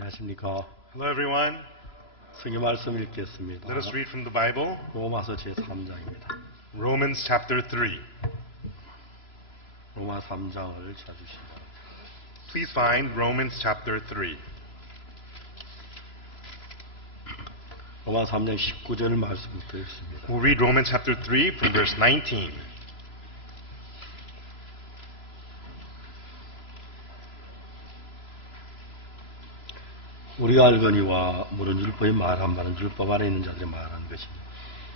안녕하십니까. Hello everyone. 성경 말씀 읽겠습니다. Let us read from the Bible, 로마서 제3장입니다. Romans chapter 3. 로마 3장을 찾으시면 Please find Romans chapter 3. 로마 3장 19절 말씀부터 읽습니다. We'll read Romans chapter 3 from verse 19. 우리가 알거니와 물은 율법이 말한 바는 율법 아래 있는 자들이 말하는 것입니다.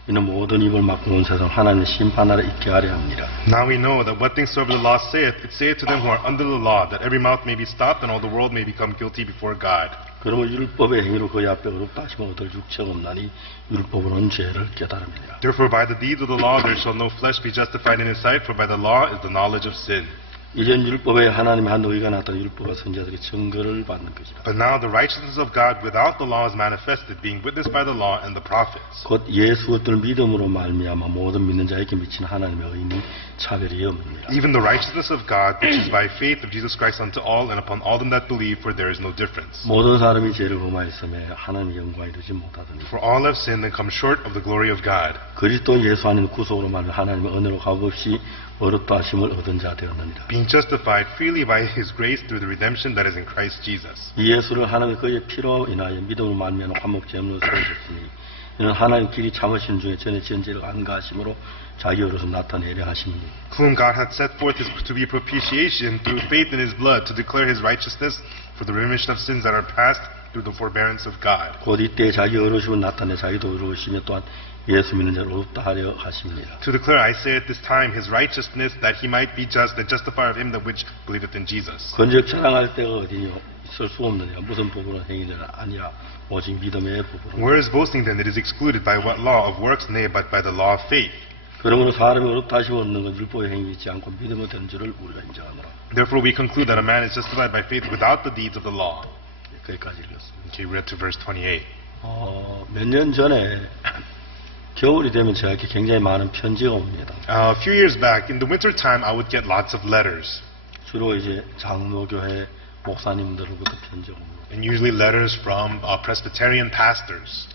이는 모든 입을 막고 온 세상 하나님의 심판 아래 있게 하려 합니다. Now we know that what things soever the law saith, it saith to them who are under the law, that every mouth may be stopped and all the world may become guilty before God. 그러면 율법의 행위로 그의 앞에 어렵다 하시면 얻을 육체가 없나니 율법으로는 죄를 깨달음이니라. Therefore by the deeds of the law there shall no flesh be justified in his sight, for by the law is the knowledge of sin. 이전 율법에 하나님의 한 의가 나타나 율법과 선지자들이 증거를 받는 것이라. But now the righteousness of God without the law is manifested, being witnessed by the law and the prophets. 곧 예수 그리스도를 믿음으로 말미암아 모든 믿는 자에게 미친 하나님의 의는 차별이 없느니라. Even the righteousness of God, which is by faith of Jesus Christ unto all, and upon all them that believe, for there is no difference. 모든 사람이 죄를 범하였음에 하나님의 영광에 이르지 못하더니 For all have sinned and come short of the glory of God. 그리스도 예수 안에 구속으로 말하면 하나님의 은혜로 값없이 어렵다 하심을 얻은 자 되었느니라. Being justified freely by His grace through the redemption that is in Christ Jesus. 이 예수를 하나님의 그의 피로 인하여 믿음으로 말미암아 화목제물로 세우셨으니 이는 하나님 길이 참으신 중에 전에 지은 죄를 안가하심으로 자기 어로서 나타내려 하심이니. Whom God hath set forth to be propitiation through faith in His blood, to declare His righteousness for the remission of sins that are past through the forbearance of God. 곧 이때 자기 어로심을 나타내 자기도 어로우시며 또한 예수 믿는 자를 어렵다 하려 하심이니라. To declare, I say at this time, His righteousness, that He might be just, the justifier of him that which believeth in Jesus. 건적 자랑할 때가 어디요? 있을 수 없느니라. 무슨 법으로 행위되나 아니라 오직 믿음의 법으로. Where is boasting then? It is excluded by what law of works? Nay, but by the law of faith. 그러므로 사람이 어렵다 하시고 얻는 건 율법의 행위 있지 않고 믿음으로 된 줄을 우리가 인정하노라. Therefore we conclude that a man is justified by faith without the deeds of the law. 거기까지 읽었습니다. Okay, read to verse 28. 몇 년 전에 겨울이 되면 저에게 굉장히 많은 편지가 옵니다. A few years back, in the winter time, I would get lots of letters. 주로 이제 장로교회 목사님들로부터 편지가 옵니다. And usually letters from Presbyterian pastors.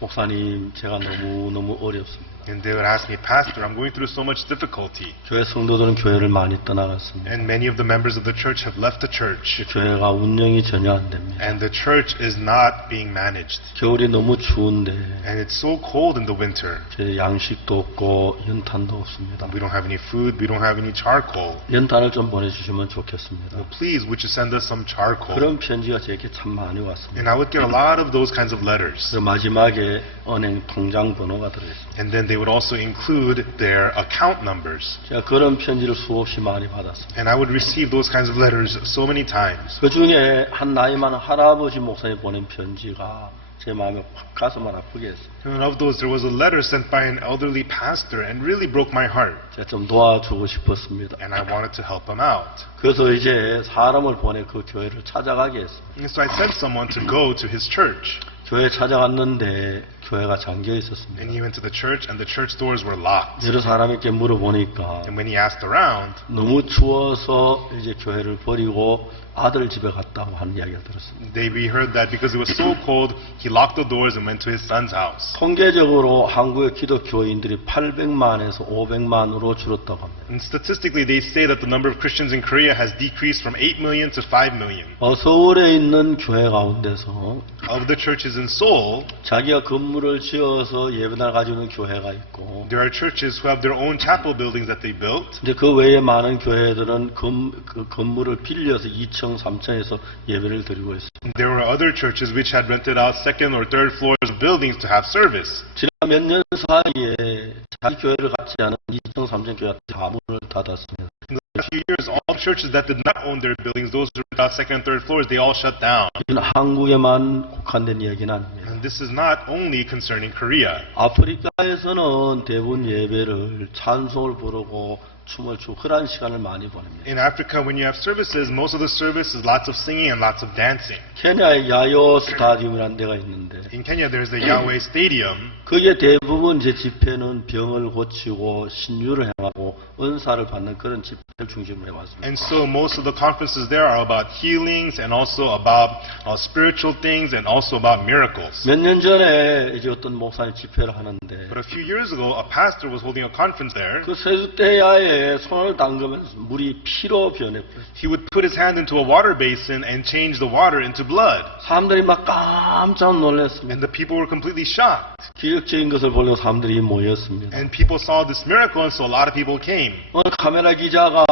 목사님, 제가 너무 어렵습니다. And they would ask me, Pastor, I'm going through so much difficulty. 교회 성도들은 교회를 많이 떠나갔습니다. And many of the members of the church have left the church. 교회가 운영이 전혀 안 됩니다. And the church is not being managed. 겨울이 너무 추운데 And it's so cold in the winter. 제 양식도 없고 연탄도 없습니다. We don't have any food. We don't have any charcoal. 연탄을 좀 보내주시면 좋겠습니다. Please, would you send us some charcoal? 그런 편지가 제게 참 많이 왔습니다. And I would get a lot of those kinds of letters. 그 마지막에 은행 통장 번호가 들어있습니다. And then they would also include their account numbers. 제가 그런 편지를 수없이 많이 받았습니다. And I would receive those kinds of letters so many times. 그 중에 한 나이 많은 할아버지 목사님 보낸 편지가 제 마음에 확 가슴을 아프게 했어요. And of those, there was a letter sent by an elderly pastor and really broke my heart. 제가 좀 도와주고 싶었습니다. And I wanted to help him out. 그래서 이제 사람을 보내 그 교회를 찾아가게 했어요. And so I sent someone to go to his church. 교회 찾아갔는데 교회가 잠겨 있었습니다. And he went to the church and the church doors were locked. 여러 사람에게 물어보니까 And when he asked around, 너무 추워서 이제 교회를 버리고 아들 집에 갔다고 하는 이야기가 들었습니다. we heard that because it was so cold, he locked the doors and went to his son's house. 통계적으로 한국의 기독교인들이 800만에서 500만으로 줄었다고 합니다. And statistically, they say that the number of Christians in Korea has decreased from 8 million to 5 million. 서울에 있는 교회 가운데서 Of the churches in Seoul, 자기가 건물을 지어서 예배당을 가지고 있는 교회가 있고 there are churches who have their own chapel buildings that they built. 이제 그 외에 많은 교회들은 그 건물을 빌려서 2층, 3층에서 예배를 드리고 있습니다. There were other churches which had rented out second or third floors of buildings to have service. 지난 몇 년 사이에 자기 교회를 갖지 않은 2층, 3층 교회가 다 문을 닫았습니다. In the last few years, all churches that did not own their buildings, those who rented out second and third floors, they all shut down. 이는 한국에만 국한된 이야기는 아닙니다. And this is not only concerning Korea. 아프리카에서는 대부분 예배를 찬송을 부르고 춤을 추고 그런 시간을 많이 보냅니다. In Africa, when you have services, most of the service is lots of singing and lots of dancing. 케냐의 야요 스타디움이라는 데가 있는데 In Kenya, there's the Yahweh Stadium. 그게 대부분 이제 집회는 병을 고치고 신유를 행하고 은사를 받는 그런 집회를 중심으로 해왔습니다. And so most of the conferences there are about healings and also about spiritual things and also about miracles. 몇 년 전에 이제 어떤 목사님 집회를 하는데 But a few years ago, a pastor was holding a conference there. 그 세숫대야에 손을 담그면서 물이 피로 변해버렸어요. He would put his hand into a water basin and change the water into blood. 사람들이 막 깜짝 놀랐습니다. And the people were completely shocked. 기적적인 것을 보려고 사람들이 모였습니다. And people saw this miracle, and so a lot of people came. 카메라 기자가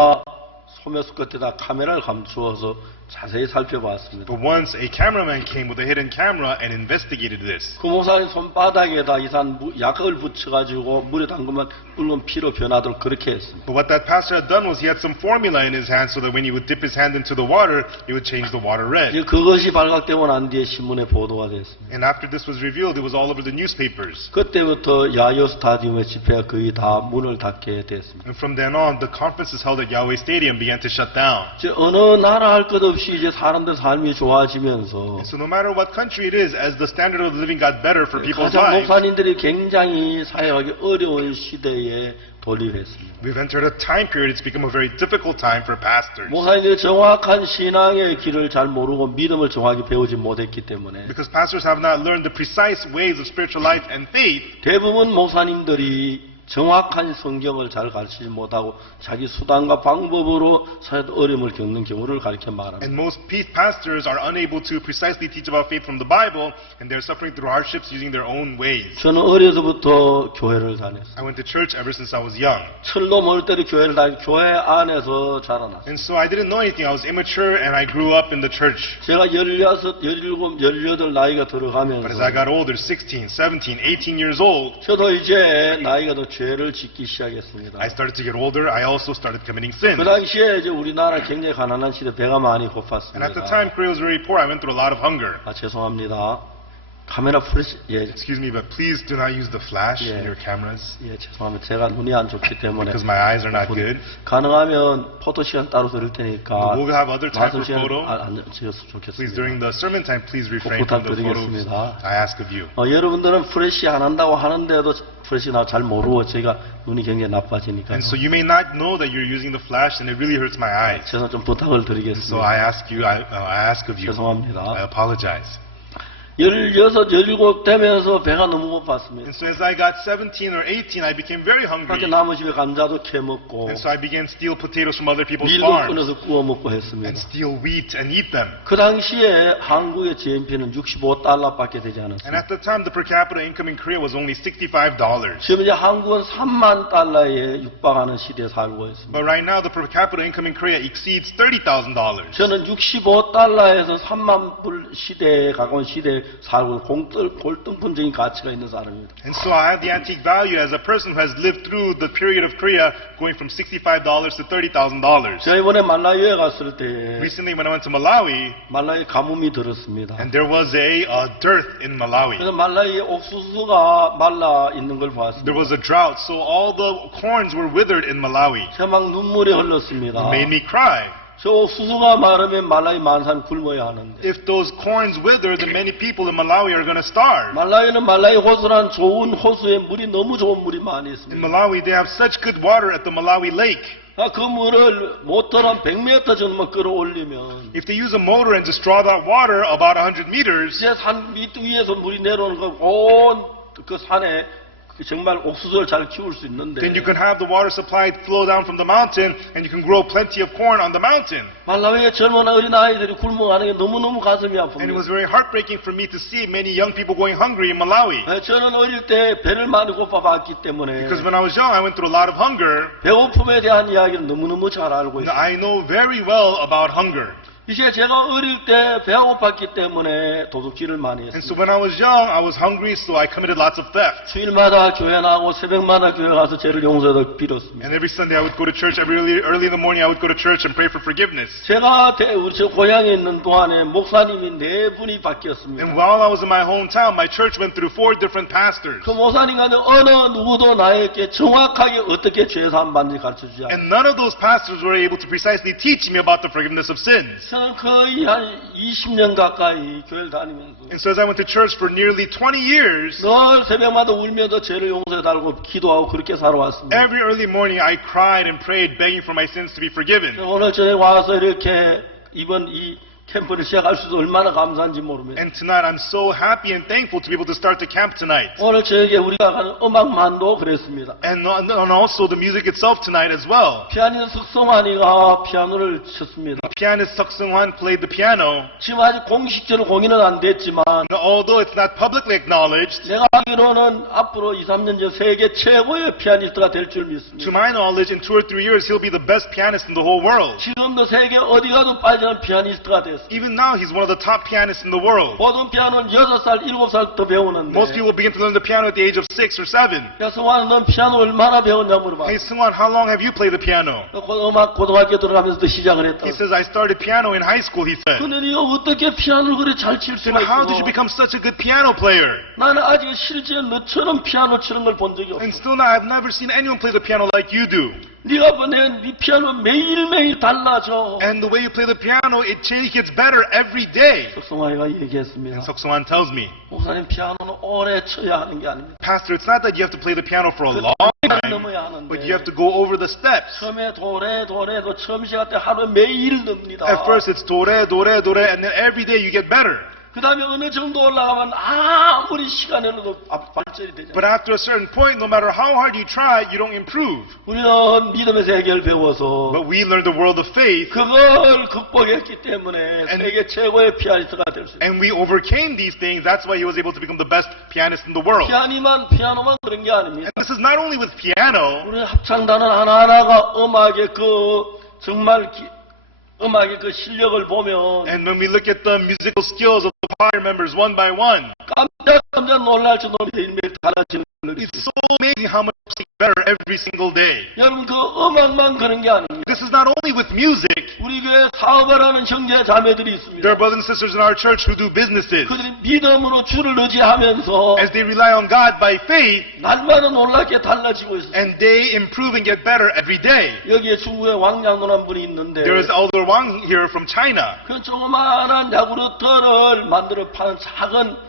소매수 끝에다 카메라를 감추어서 자세히 살펴봤습니다. But once a cameraman came with a hidden camera and investigated this. 그 목사님 손바닥에다 이산 약을 붙여가지고 물에 담그면 붉은 피로 변하도록 그렇게 했습니다. But what that pastor had done was he had some formula in his hand so that when he would dip his hand into the water, it would change the water red. 이제 그것이 발각되고 난 뒤에 신문에 보도가 됐습니다. And after this was revealed, it was all over the newspapers. 그때부터 야요 스타디움의 집회가 거의 다 문을 닫게 됐습니다. And from then on, the conferences held at Yahweh Stadium began to shut down. 이제 어느 나라 할 것 없이 이제 사람들 삶이 좋아지면서 And so no matter what country it is, as the standard of living got better for people's 가장 lives, 목사님들이 굉장히 사역하기 어려운 시대에 돌입했습니다. we've entered a time period. It's become a very difficult time for pastors. 목사님들이 정확한 신앙의 길을 잘 모르고 믿음을 정확히 배우지 못했기 때문에 Because pastors have not learned the precise ways of spiritual life and faith, 대부분 목사님들이 정확한 성경을 잘 가르치지 못하고 자기 수단과 방법으로 사회도 어려움을 겪는 경우를 가르쳐 말합니다. and most pastors are unable to precisely teach about faith from the Bible, and they're suffering through hardships using their own ways. 저는 어려서부터 교회를 다녔어요. I went to church ever since I was young. 철도 멀 때도 교회를 다니고 교회 안에서 자라났어요. And so I didn't know anything. I was immature and I grew up in the church. 제가 16, 17, 18 나이가 But as 들어가면서 I got older, 16, 17, 18 years old, 저도 이제 나이가 더 죄를 짓기 시작했습니다. I started to get older. I also started committing 그 sin. 당시에 이제 우리나라 굉장히 가난한 시대 배가 많이 And at the 고팠습니다. time, Korea was very poor. I went through a lot of hunger. 아, 죄송합니다. 카메라 프레시, 예, Excuse me, but please do not use the flash in Yeah. your cameras 예, 죄송합니다. 제가 눈이 안 좋기 때문에 because my eyes are not good. 가능하면 포토 시간 따로 드릴 테니까 We'll have other time 와서 for 시간 photo. 안 주셨으면 Please, 좋겠습니다. during the sermon time, please refrain from the photos 부탁드리겠습니다. I ask of you. 여러분들은 프레시 안 한다고 하는데도 프레시 나 잘 모르고 제가 눈이 굉장히 나빠지니까 And so you may not know that you're using the flash, and it really hurts my eyes. 제가 좀 부탁을 So 드리겠습니다. I ask you, I ask of you. I 죄송합니다. apologize. 16, 17 되면서 배가 너무 고팠습니다. And so as I got 17 or 18, I became very 밖에 hungry. 남의 집에 감자도 캐먹고 And so I began to steal potatoes from other people's 밀도 farms 끊어서 구워 먹고 and 했습니다. steal wheat and eat them. 그 당시에 한국의 GNP는 65달러밖에 되지 And 않았습니다. at the time, the per capita income in Korea was only $65. 지금 이제 한국은 3만 달러에 육박하는 시대에 살고 있습니다. But right now, the per capita income in Korea exceeds $30,000. 저는 65달러에서 3만 불 시대에 가까운 시대에 살고 골동품적인 가치가 있는 사람입니다. And so I have the antique value as a person who has lived through the period of Korea going from $65 to $30,000. 제가 이번에 말라유에 갔을 때 Recently, when I went to Malawi, 말라유 가뭄이 들었습니다. and there was a dearth in Malawi. 그래서 말라유에 옥수수가 말라 있는 걸 There 보았습니다. was a drought, so all the corns were withered in Malawi. 제가 막 눈물이 흘렀습니다. It made me cry. 저 옥수수가 마르면 말라유 많은 사람이 굶어야 하는데 If those corns wither, then many people in Malawi are going to starve. 말라유는 말라유 호수란 좋은 호수에 물이 너무 좋은 물이 많이 In 있습니다. Malawi, they have such good water at the Malawi lake. 그 물을 모터로 한 100m 정도만 끌어올리면 If they use a motor and just draw that water about 100 meters, 이제 산 위에서 물이 내려오는 그 산에 정말 옥수수를 잘 키울 수 있는데 then you can have the water supply flow down from the mountain, and you can grow plenty of corn on the mountain. 말라위의 젊은 어린 아이들이 굶어가는 게 너무너무 가슴이 And it was 아픕니다. very heartbreaking for me to see many young people going hungry in Malawi. 저는 어릴 때 배를 많이 고파봤기 때문에 Because when I was young, I went through a lot of hunger. 배고픔에 대한 이야기를 너무너무 잘 알고 And 있어요. I know very well about hunger. 이제 제가 어릴 때 배가 고팠기 때문에 도둑질을 많이 And so 했습니다. when I was young, I was hungry, so I committed lots of theft. 주일마다 교회 나가고 새벽마다 교회 가서 죄를 용서해서 빌었습니다. And every Sunday I would go to church. Early in the morning, I would go to church and pray for forgiveness. 제가 우리 저 고향에 있는 동안에 목사님이 4분이 바뀌었습니다. And while I was in my hometown, my church went through 4 different pastors. 그 목사님 간에 어느 누구도 나에게 정확하게 어떻게 죄 사함 받는지 가르쳐주지 않아요. And none of those pastors were able to precisely teach me about the forgiveness of sins. 저는 거의 한 20년 가까이 교회를 다니면서 And so as I went to church for nearly 20 years, 늘 새벽마다 울면서 죄를 용서해달라고 기도하고 그렇게 살아왔습니다. every early morning I cried and prayed, begging for my sins to be forgiven. 오늘 저녁 와서 이렇게 이번 이 캠프를 시작할 수 있어서 얼마나 감사한지 모릅니다. And tonight I'm so happy and thankful to be able to start the camp tonight. 오늘 저녁에 우리가 가는 음악만도 그랬습니다. And also the music itself tonight as well. 피아니스트 석성환이가 피아노를 쳤습니다. Pianist Seok Seung-hwan played the piano. 지금 아직 공식적으로 공연은 안 됐지만 Although it's not publicly acknowledged, 내가 알기로는 앞으로 2, 3년 전 세계 최고의 피아니스트가 될 줄 to 믿습니다. my knowledge, in 2 or 3 years he'll be the best pianist in the whole world. 지금도 세계 어디 가도 빠지는 피아니스트가 됐습니다. Even now he's one of the top pianists in the world. 모든 피아노는 6살, 7살부터 배우는데 Most people begin to learn the piano at the age of 6 or 7. 야, 성환아, 넌 피아노 얼마나 배웠냐 물어봐. Hey Seung-hwan, how long have you played the piano? 고등학교 들어가면서도 시작을 He 했다고. says, I started piano in high school, he said. 근데 네가 어떻게 피아노를 그래 잘 칠 Then 수가 how did 있어? you become such a good piano player? 나는 아직 실제 너처럼 피아노 치는 걸 본 적이 없어. And still now, I've never seen anyone play the piano like you do. 네가 보내 네 피아노 매일매일 달라져. And the way you play the piano, it gets better every day. 석성아이가 얘기했습니다. And Seok Seung-hwan tells me, 목사님 피아노는 오래 쳐야 하는 게 아닙니다. Pastor, it's not that you have to play the piano for a long time, 넘어야 하는데 but you have to go over the steps. 처음에 도래도 처음 시작할 때 하루에 매일 넘니다. At first it's dore, dore, dore, and then every day you get better. 그 다음에 어느 정도 올라가면 아무리 시간이 흘러도 발전이 되잖아요. But after a certain point, no matter how hard you try, you don't improve. 우리는 믿음의 세계를 배워서 But we learned the world of faith, 그걸 극복했기 때문에 세계 최고의 피아니스트가 될 수 있어요. and we overcame these things. That's why he was able to become the best pianist in the world. 피아노만 그런 게 아닙니다. And this is not only with piano. 우리 합창단은 하나하나가 음악의 정말 음악의 그 실력을 보면 And when we look at the musical skills of the choir members one by one, 깜짝 놀랄 정도로 매일매일 달라지는 걸 it's 느끼죠. so amazing how much they get better every single day. 여러분 그 음악만 그런 게 아닙니다. This is not only with music. 우리 교회 사업을 하는 형제 자매들이 있습니다. There are brothers and sisters in our church who do businesses. 그들이 믿음으로 주를 의지하면서 As they rely on God by faith, 날마다 놀랍게 달라지고 있습니다. and they improve and get better every day. 여기에 중국에 왕양론 한 분이 있는데 There is Elder Wang here from China. 그 조그마한 야구르트를 만들어 파는 작은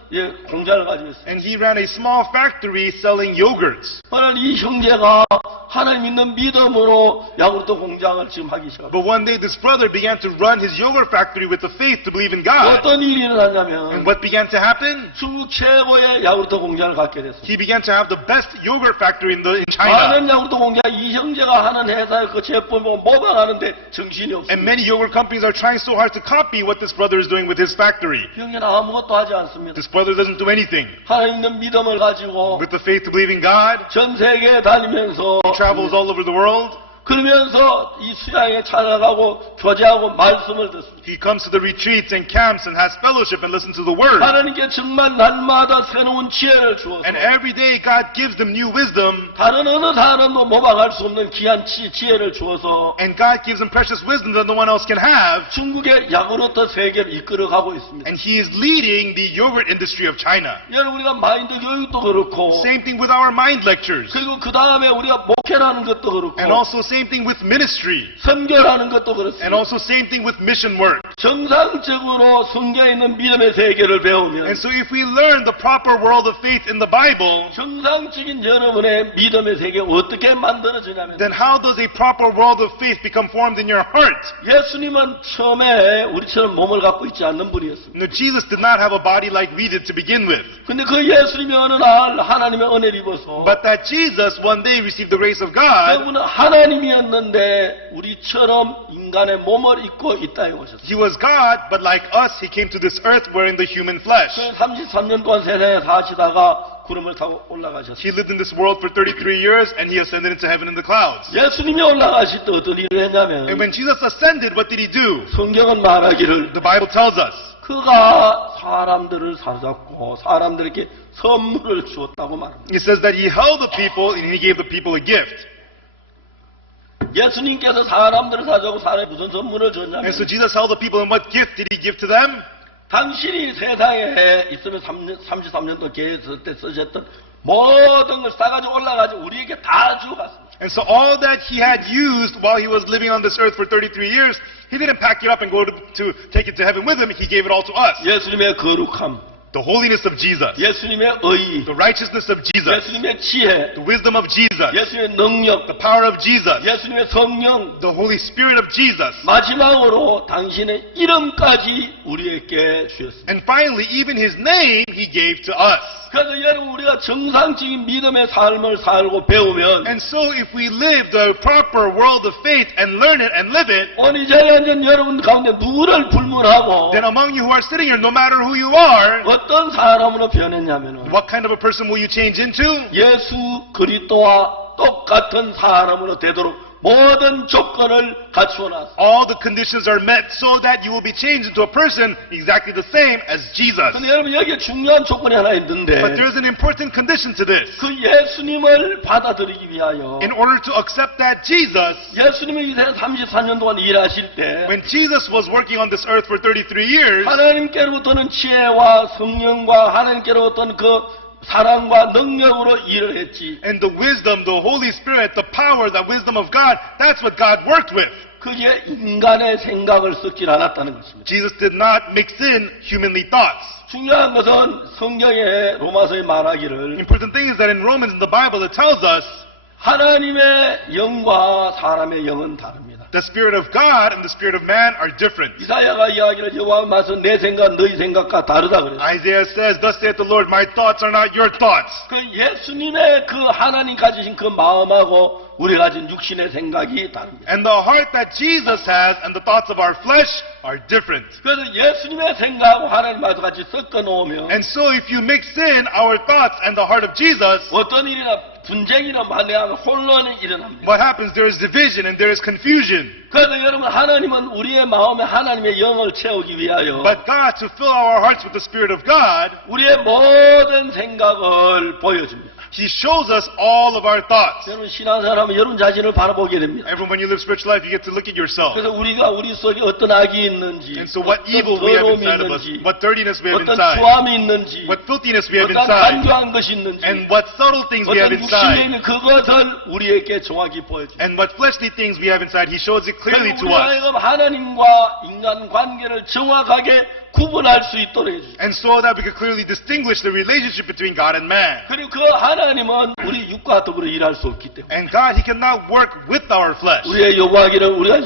공장을 가지고 있어요. And he ran a small factory selling yogurts. 오늘 이 형제가 하나님 믿는 믿음으로 야구르트 공장을 지금 하기 시작합니다. But one day this brother began to run his yogurt factory with the faith to believe in God. 어떤 일이 And 일어났냐면 what began to happen? 중국 최고의 야구르트 공장을 갖게 됐습니다. He began to have the best yogurt factory in China. 많은 야구르트 공장 이 형제가 하는 회사의 그 제품을 모방하는데 정신이 And 없습니다. many yogurt companies are trying so hard to copy what this brother is doing with his factory. 형제는 아무것도 하지 않습니다. This brother doesn't do anything. 하나님 믿는 믿음을 가지고 With the faith to believe in God, 전 세계에 다니면서 he travels all over the world. 그러면서 이 수양에 찾아가고 교제하고 말씀을 듣습니다. He comes to the retreats and camps and has fellowship and listens to the word. 하나님께 정말 날마다 새로운 지혜를 주어서 And every day God gives them new wisdom. 다른 어느 사람도 모방할 수 없는 귀한 지혜를 주어서 And God gives them precious wisdom that no one else can have. 중국의 야구르트 세계를 이끌어가고 있습니다. And he is leading the yogurt industry of China. 여러분 우리가 마인드 교육도 그렇고 Same thing with our mind lectures. 그리고 그 다음에 우리가 목회라는 것도 그렇고 And also same thing with ministry. 선교라는 것도 And 그렇습니다. also same thing with mission work. 정상적으로 성경에 있는 믿음의 세계를 배우면 And so if we learn the proper world of faith in the Bible, 정상적인 여러분의 믿음의 세계 어떻게 만들어지냐면 then how does a proper world of faith become formed in your heart? 예수님은 처음에 우리처럼 몸을 갖고 있지 않는 분이었습니다. No, Jesus did not have a body like we did to begin with. 근데 그 예수님이 어느 날 하나님의 은혜를 입어서 But that Jesus one day received the grace of God. 그분은 하나님이었는데 우리처럼 인간의 몸을 입고 이 땅에 오셨어요. He was God, but like us, he came to this earth wearing the human flesh. 33년 동안 세상에 사시다가 구름을 타고 올라가셨어요. He lived in this world for 33 years and he ascended into heaven in the clouds. 예수님이 올라가실 때 어떤 일을 And 했냐면 when Jesus ascended, what did he do? 성경은 말하기를 The Bible tells us 그가 사람들을 사잡고 사람들에게 선물을 주었다고 말합니다. it says that he held the people and he gave the people a gift. 예수님께서 사람들을 사자고 사람에 무슨 선물을 줬냐면 And so Jesus held the people, and what gift did he give to them? 당신이 세상에 있으면 33년 동안 계셨을 때 쓰셨던 모든 걸 싸가지고 올라가지고 우리에게 다 주고 갔습니다. And so all that he had used while he was living on this earth for 33 years, He didn't pack it up and go to take it to heaven with him. He gave it all to us. 예수님의 거룩함, The holiness of Jesus, 예수님의 의의, the righteousness of Jesus, 예수님의 지혜, the wisdom of Jesus, 예수님의 능력, the power of Jesus, 예수님의 성령, the Holy Spirit of Jesus. 마지막으로 당신의 이름까지 우리에게 주셨습니다. And finally, even his name he gave to us. 그래서 여러분 우리가 정상적인 믿음의 삶을 살고 배우면 And so if we live the proper world of faith and learn it and live it, 오늘 이 자리에 앉은 여러분 가운데 누구를 불문하고 then among you who are sitting here, no matter who you are, 어떤 사람으로 변했냐면은 what kind of a person will you change into? 예수 그리스도와 똑같은 사람으로 되도록 모든 조건을 갖추어놨습니다. All the conditions are met so that you will be changed into a person exactly the same as Jesus. 근데 여러분 여기에 중요한 조건이 하나 있는데 But there's an important condition to this. 그 예수님을 받아들이기 위하여 In order to accept that Jesus, 예수님이 이 세상 34년 동안 일하실 때 when Jesus was working on this earth for 33 years, 하나님께로부터는 지혜와 성령과 하나님께로부터는 그 사랑과 능력으로 일을 했지. and the wisdom, the Holy Spirit, the power, the wisdom of God, that's what God worked with. 그게 인간의 생각을 섞질 않았다는 것입니다. Jesus did not mix in humanly thoughts. 중요한 것은 성경의 로마서에 말하기를 Important thing is that in Romans in the Bible it tells us 하나님의 영과 사람의 영은 다릅니다. the spirit of God and the spirit of man are different. 이사야가 이야기를 여호와 말씀 내 생각 너희 생각과 다르다 그랬어요. Isaiah says, "Thus saith the Lord, my thoughts are not your thoughts." 그 예수님의 그 하나님 가지신 그 마음하고 우리 가진 육신의 생각이 다릅니다. And the heart that Jesus has and the thoughts of our flesh are different. 그래서 예수님의 생각하고 하나님하고 같이 섞어 놓으면 And so if you mix in our thoughts and the heart of Jesus, 어떤 일이나 분쟁이나 만내하면 혼란이 일어납니다. what happens? There is division and there is confusion. 그래서 여러분 하나님은 우리의 마음에 하나님의 영을 채우기 위하여 But God, to fill our hearts with the Spirit of God, 우리의 모든 생각을 보여줍니다. He shows us all of our thoughts. 여러분 신앙생활하면 여러분 자신을 바라보게 됩니다. Everyone, when you live spiritual life, you get to look at yourself. 그래서 우리가 우리 속에 어떤 악이 있는지, And so what 어떤 evil we have 더러움이 inside of us, 있는지, what dirtiness we have 어떤 inside, 추함이 있는지, what filthiness we have 어떤 inside, 간교한 것이 있는지, and what subtle things we have 어떤 육신에 inside, 있는 그것을 우리에게 정확히 보여줍니다. and what fleshly things we have inside. He shows it clearly 그래서 to 우리 us. 하여금 하나님과 인간 관계를 정확하게 구분할 수 있도록 해주죠. And so that we can clearly distinguish the relationship between God and man. 그리고 그 하나님은 우리 육과 덕으로 일할 수 없기 때문에 And God, He cannot work with our flesh. 우리의 요구하기를 우리가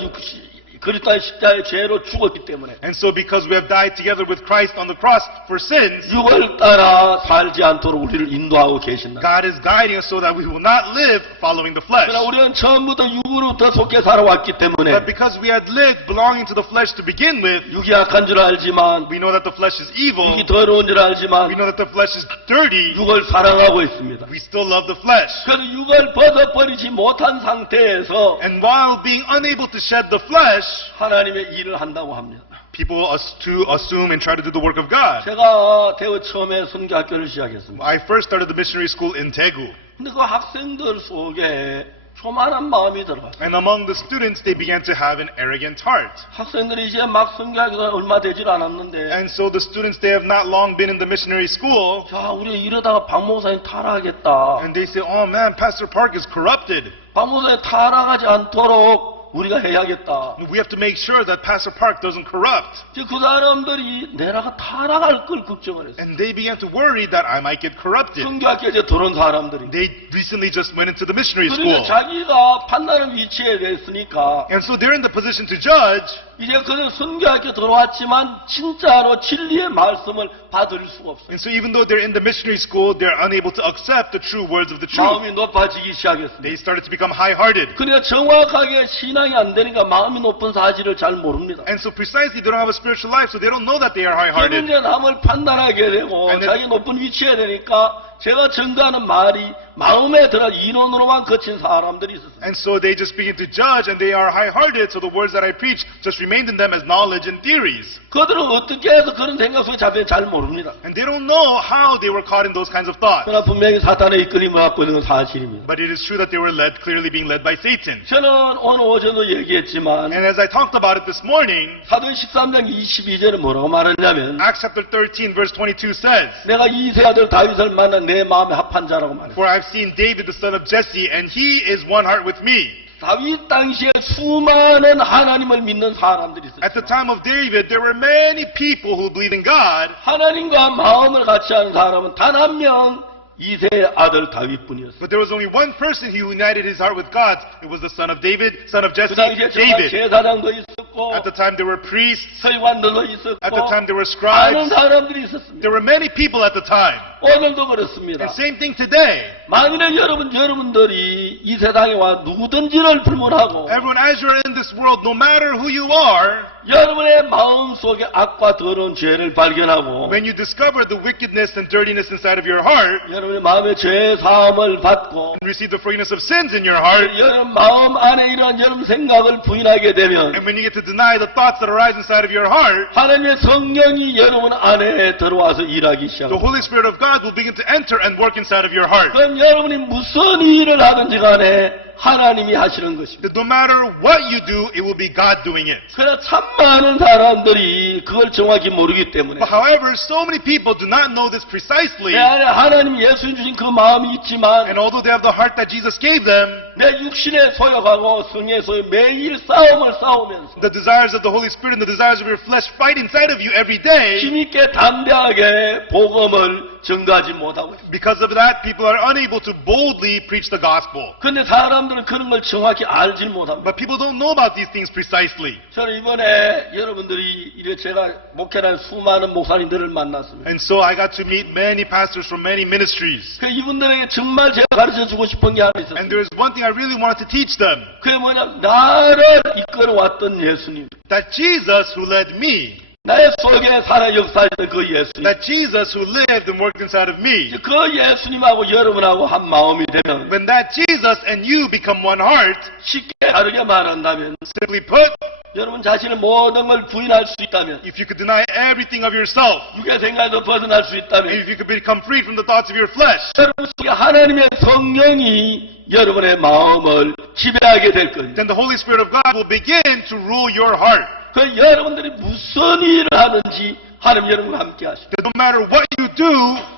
그리스도의 십자가의 죄로 죽었기 때문에 And so because we have died together with Christ on the cross for sins, 육을 따라 살지 않도록 우리를 인도하고 계신다. God is guiding us so that we will not live following the flesh. 그러나 우리는 처음부터 육으로부터 속해 살아왔기 때문에 But because we had lived belonging to the flesh to begin with, 육이 약한 줄 알지만 we know that the flesh is evil. 육이 더러운 줄 We 알지만 know that the flesh is dirty. 육을 사랑하고 있습니다. We still love the flesh. 그래서 육을 벗어버리지 못한 상태에서 And while being unable to shed the flesh, 하나님의 일을 한다고 합니다. people assume and try to do the work of God. 제가 대구 처음에 선교학교를 시작했습니다. I first started the missionary school in Daegu. 근데 그 학생들 속에 교만한 마음이 들어갔어요. And among the students, they began to have an arrogant heart. 학생들이 이제 막 선교하기가 얼마 되질 않았는데 And so the students, they have not long been in the missionary school. 자 우리 이러다가 박 목사님 타락하겠다. And they say, oh man, Pastor Park is corrupted. 박 목사님 타락하지 않도록 우리가 해야겠다. We have to make sure that Pastor Park doesn't corrupt. 이제 그 사람들이 내가 타락할 걸 걱정을 했어요. And they began to worry that I might get corrupted. 선교학교에 이제 들어온 사람들이. They recently just went into the missionary 그러니까 school. 자기가 판단하는 위치에 됐으니까 And so they're in the position to judge. 이제 그는 선교학교 들어왔지만 진짜로 진리의 말씀을 받을 수가 없어요. And so even though they're in the missionary school, they're unable to accept the true words of the truth. 마음이 높아지기 시작했습니다. They started to become high-hearted. 그러니까 정확하게 신앙이 안 되니까 마음이 높은 사실을 잘 모릅니다. And so precisely they don't have a spiritual life, so they don't know that they are high-hearted. 그런 이제 남을 판단하게 되고 And then- 자기 높은 위치에 되니까 제가 전가하는 말이 마음에 들어 이론으로만 거친 사람들이 있었어요. And so they just begin to judge, and they are high-hearted, so the words that I preach just remained in them as knowledge and theories. 그들은 어떻게 해서 그런 생각 속에 잡혀 잘 모릅니다. And they don't know how they were caught in those kinds of thoughts. 그러나 분명히 사탄의 이끌림을 받고 있는 건 사실입니다. But it is true that they were led, clearly being led by Satan. 저는 오늘 오전도 얘기했지만 And as I talked about it this morning, 사도행 13장 22절에 뭐라고 말하냐면 Acts chapter 13, verse 22 says, 내가 이세 아들 다윗을 만나 내 마음에 합한 자라고 말해요. For I've seen David the son of Jesse, and he is one heart with me. 다윗 당시에 수많은 하나님을 믿는 사람들이 At the 있었죠. time of David, there were many people who believed in God, 하나님과 마음을 같이 하는 사람은 단 한 명 이세의 아들 다윗뿐이었어요. but there was only one person who united his heart with God. It was the son of David, son of 그 Jesse, 당시에 정말 David. 제사장도 있었고 At the time, there were priests. 서기관들도 있었고 At the time, there were 많은 scribes. 사람들이 있었습니다. There were many people at the time. 오늘도 그렇습니다. And same thing today. 만일에 여러분들이 이 세상에 와 누구든지를 불문하고 Everyone, as you're in this world, no matter who you are, 여러분의 마음 속에 악과 더러운 죄를 발견하고 when you discover the wickedness and dirtiness inside of your heart, 여러분의 마음의 죄 사함을 받고 and receive the forgiveness of sins in your heart, 여러분 마음 안에 이러한 여러분 생각을 부인하게 되면 and when you get to deny the thoughts that arise inside of your heart, 하나님의 성령이 여러분 안에 들어와서 일하기 the 시작합니다. Holy Spirit of God will begin to enter and work inside of your heart. 그럼 여러분이 무슨 일을 하든지 간에 하나님이 하시는 것입니다. That no matter what you do, it will be God doing it. 그러나 참 많은 사람들이 그걸 정확히 모르기 때문에 But however, so many people do not know this precisely, 내 안에 하나님 예수님 주신 그 마음이 있지만 and although they have the heart that Jesus gave them, 내 육신의 소욕하고 성의 소욕 매일 싸움을 싸우면서 the desires of the Holy Spirit and the desires of your flesh fight inside of you every day. 힘있게 담대하게 복음을 전가하지 못하고 있습니다. Because of that, people are unable to boldly preach the gospel. 그런데 사람들은 그런 걸 정확히 알질 못합니다. But people don't know about these things precisely. 저는 이번에 여러분들이 이래 제가 목회하는 수많은 목사님들을 만났습니다. And so I got to meet many pastors from many ministries. 그 이분들에게 정말 제가 가르쳐 주고 싶은 게 하나 And 있었습니다. there is one thing I really wanted to teach them. 그게 뭐냐, 나를 이끌어왔던 예수님, That Jesus who led me, 나의 속에 살아 역사했던 그 예수님, that Jesus who lived and worked inside of me, 그 예수님하고 여러분하고 한 마음이 되면 when that Jesus and you become one heart, 쉽게 다르게 말한다면 simply put, 여러분 자신의 모든 걸 부인할 수 있다면 if you could deny everything of yourself, 육의 생각도 벗어날 수 있다면 if you could become free from the thoughts of your flesh, 여러분 속에 하나님의 성령이 여러분의 마음을 지배하게 될 겁니다. then the Holy Spirit of God will begin to rule your heart. 그 여러분들이 무슨 일을 하든지 하나님 여러분과 함께 하시고 That no matter what you do,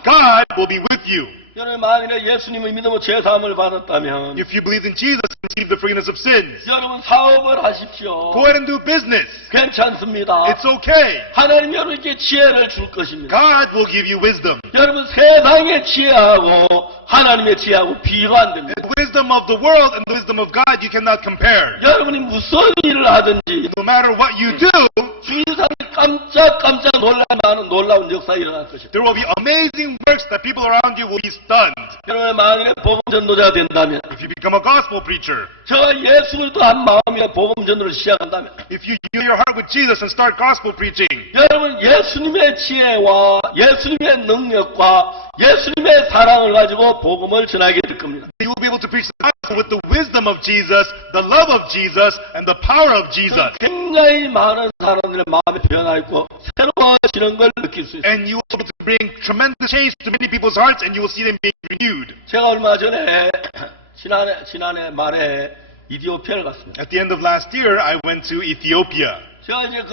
God will be with you. 여러분 만일에 예수님을 믿으면 죄사함을 받았다면 If you believe in Jesus and receive the forgiveness of sins, 여러분 사업을 하십시오. go ahead and do business. 괜찮습니다. It's okay. 하나님 여러분께 지혜를 줄 것입니다. God will give you wisdom. 여러분 세상의 지혜하고 하나님의 지혜하고 비교가 안 됩니다. The wisdom of the world and the wisdom of God you cannot compare. 여러분이 무슨 일을 하든지 No matter what you do, 주위사람이 깜짝깜짝 놀랄만한 놀라운 역사가 일어날 것입니다. there will be amazing works that people around you will be stunned. 여러분 만일에 복음 전도자가 된다면 If you become a gospel preacher, 저와 예수를 또한 마음에 복음 전도를 시작한다면 if you unite your heart with Jesus and start gospel preaching, 여러분 예수님의 지혜와 예수님의 능력과 예수님의 사랑을 가지고 복음을 전하게 될 겁니다. you will be able to preach the gospel with the wisdom of Jesus, the love of Jesus, and the power of Jesus. 굉장히 많은 사람들의 마음에 변화 있고 새로워지는 걸 느낄 수 있어요. And you will be able to bring tremendous change to many people's hearts, and you will see them being renewed. 제가 얼마 전에 지난해 말에 이디오피아를 갔습니다. At the end of last year, I went to Ethiopia. 제가 이제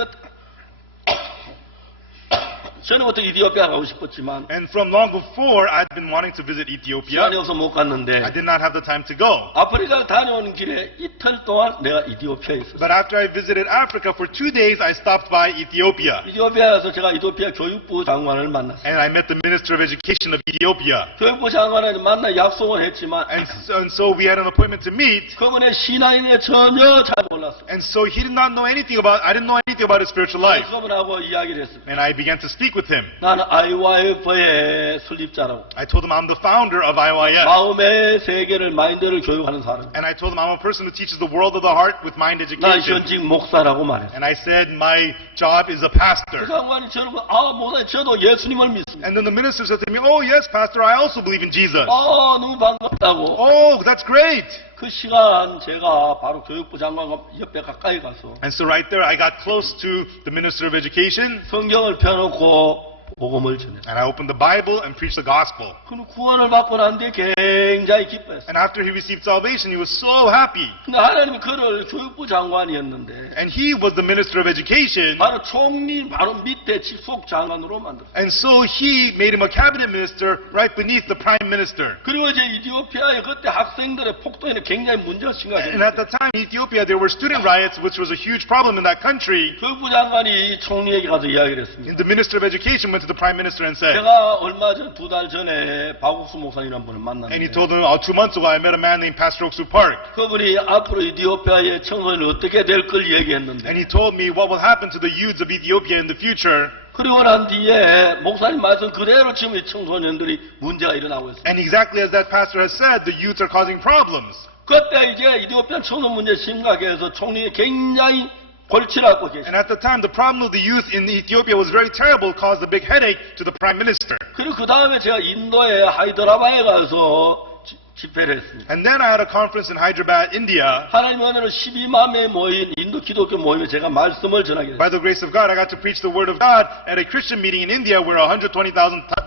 전에부터 이디오피아 가고 싶었지만 And from long before, I'd been wanting to visit Ethiopia. 시간이 없어 못 I 갔는데 did not have the time to go. 아프리카 다녀오는 길에 이틀 동안 내가 이디오피아에 있었어요. But after I visited Africa for 2 days, I stopped by Ethiopia. 이디오피아에서 제가 이디오피아 교육부 장관을 만났어요. And I met the Minister of Education of Ethiopia. 교육부 장관을 만나 약속을 했지만 And so we had an appointment to meet. 그분의 신앙에 전혀 잘 몰랐어요. And so he did not know anything about, I didn't know anything about his spiritual life. 그분하고 이야기를 했습니다. And I began to speak with him. 나는 IYF의 설립자라고 I told him I'm the founder of IYF. 마음의 세계를 마인드를 교육하는 사람. And I told him I'm a person who teaches the world of the heart with mind 난 education. 현직 목사라고 말했어요. And I said my job is a 그 pastor. 장관이 저는 목사님 저도 예수님을 믿습니다. And then the minister said to me, oh yes, pastor, I also believe in Jesus. 너무 반갑다고. Oh, that's great. 그 시간 제가 바로 교육부 장관 옆에 가까이 가서 And so right there, I got close to the minister of education. 성경을 펴놓고 복음을 전했어요. And I opened the Bible and preached the gospel. 그는 구원을 받고 난 뒤에 굉장히 기뻐했어요. And after he received salvation, he was so happy. 근데 하나님이 그를 교육부 장관이었는데 And he was the minister of education. 바로 총리 바로 밑에 직속 장관으로 만들었어요. And so he made him a cabinet minister right beneath the prime minister. 그리고 이제 이디오피아에 그때 학생들의 폭동에는 굉장히 문제가 And at 심각했어요. the time in Ethiopia, there were student riots, which was a huge problem in that country. 교육부 장관이 총리에게 가서 이야기를 했습니다. And the minister of education went to the prime minister and said, 제가 얼마 전 2달 전에 박욱수 목사님이라는 분을 and he 만났는데 told him, 2 months ago, I met a man named Pastor Oksu Park. 그분이 앞으로 이디오피아의 청소년이 어떻게 될 걸 얘기했는데 And he told me what will happen to the youths of Ethiopia in the future. 그리고 난 뒤에 목사님 말씀 그대로 지금 이 청소년들이 문제가 일어나고 있습니다. And exactly as that pastor has said, the youths are causing problems. 그때 이제 이디오피아 청소년 문제 심각해서 총리가 굉장히 골치를 앓고 And 계십니다. at the time, the problem of the youth in Ethiopia was very terrible, caused a big headache to the prime minister. 그리고 그 다음에 제가 인도의 하이드라바에 가서 집회를 했습니다. And then I had a conference in Hyderabad, India. 하나님의 은혜로 12만 명이 모인 인도 기독교 모임에 제가 말씀을 전하게 됐습니다. By the grace of God, I got to preach the word of God at a Christian meeting in India where 120,000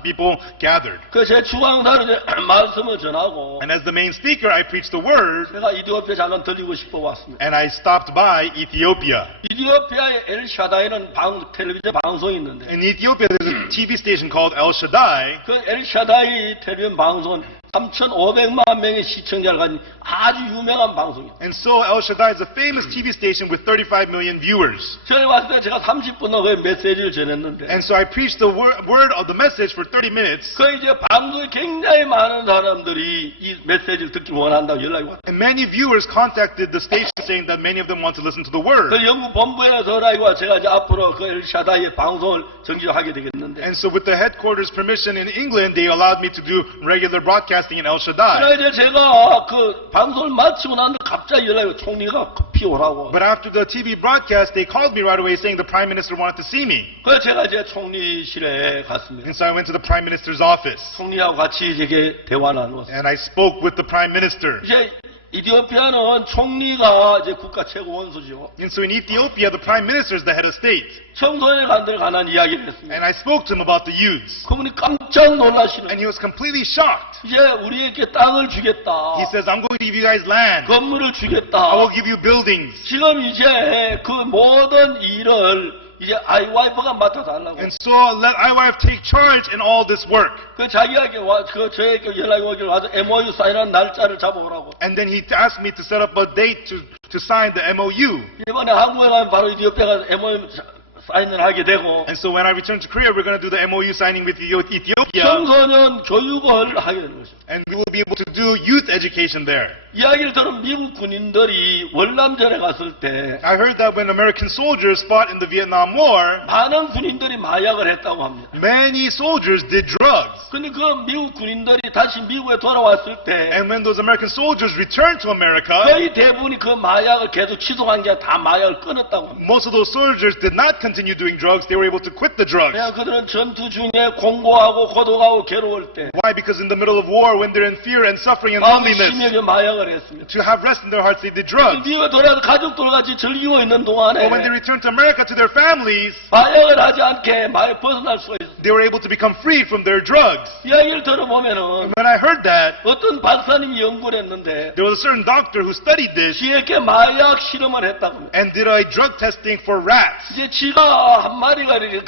people gathered. 그 제 주강사로 이제 말씀을 전하고 And as the main speaker, I preached the word, 제가 이디오피아 잠깐 들리고 싶어 왔습니다. and I stopped by Ethiopia. 이디오피아의 엘샤다이는 텔레비전 방송이 있는데 In Ethiopia, there's a TV station called El Shaddai, 그 엘샤다이 텔레비전 방송은 3,500만 명의 시청자를 가진 아주 유명한 방송입니다. and so El Shaddai is a famous TV station with 35 million viewers. 저희 왔을 때 제가 30분 넘게 메시지를 전했는데 And so I preached the word of the message for 30 minutes, 그 이제 방송에 굉장히 많은 사람들이 이 메시지를 듣기 원한다고 연락이 왔어요. and many viewers contacted the station saying that many of them want to listen to the word. 그 영국 본부에 전화가 와 제가 이제 앞으로 그 엘샤다이의 방송을 정지하게 되겠는데 And so with the headquarters permission in England, they allowed me to do regular broadcasting in El Shaddai. 그래 이제 제가 그 방송을 마치고 나는데 갑자기 연락이 와 총리가 급히 오라고. But after the TV broadcast, they called me right away saying the prime minister wanted to see me. 그래서 제가 이제 총리실에 갔습니다. And so I went to the prime minister's office 총리하고 같이 이제 대화를 나누었어요. and I spoke with the prime minister. 이제 이디오피아는 총리가 이제 국가 최고 원수죠. And so in Ethiopia, the prime minister is the head of state. 청소년에 관한 이야기를 했습니다. And I spoke to him about the youths. 그분이 깜짝 놀라시는 And he was completely shocked. 이제 우리에게 땅을 주겠다. He says, I'm going to give you guys land. 건물을 I 주겠다. will give you buildings. 지금 이제 그 모든 일을 이제 아이와이프가 맡아달라고. And so let iWife take charge in all this work. 그 자기에게 저에게 연락이 오길 와서 MOU 사인한 날짜를 잡아오라고. And then he asked me to set up a date to sign the MOU. 이번에 한국에 가면 바로 이디오피아가 MOU 사인을 하게 되고 And so when I return to Korea, we're going to do the MOU signing with Ethiopia. 청소년 교육을 하게 되는 거죠. And we will be able to do youth education there. 이야기를 들은 미국 군인들이 월남전에 갔을 때 I heard that when American soldiers fought in the Vietnam War, 많은 군인들이 마약을 했다고 합니다. many soldiers did drugs. 근데 그 미국 군인들이 다시 미국에 돌아왔을 때 And when those American soldiers returned to America, 거의 대부분이 그 마약을 계속 지속한 게 다 마약을 끊었다고 합니다. most of those soldiers did not continue doing drugs. They were able to quit the drugs. 그냥 그들은 전투 중에 공고하고 고독하고 괴로울 때 Why? Because in the middle of war, when they're in fear and suffering and 마음이 loneliness, 심하게 마약을 했습니다. to have rest in their hearts, they did drugs. 미국에 돌아와서 가족들 같이 즐기고 있는 동안에 But when they returned to America to their families, 마약을 하지 않게 마약 벗어날 수가 있어요. they were able to become free from their drugs. 이야기를 들어보면은 When I heard that, 어떤 박사님이 연구를 했는데 there was a certain doctor who studied this 지에게 마약 실험을 했다고 합니다. and did a drug testing for rats. 이제 지가 한 마리가 이렇게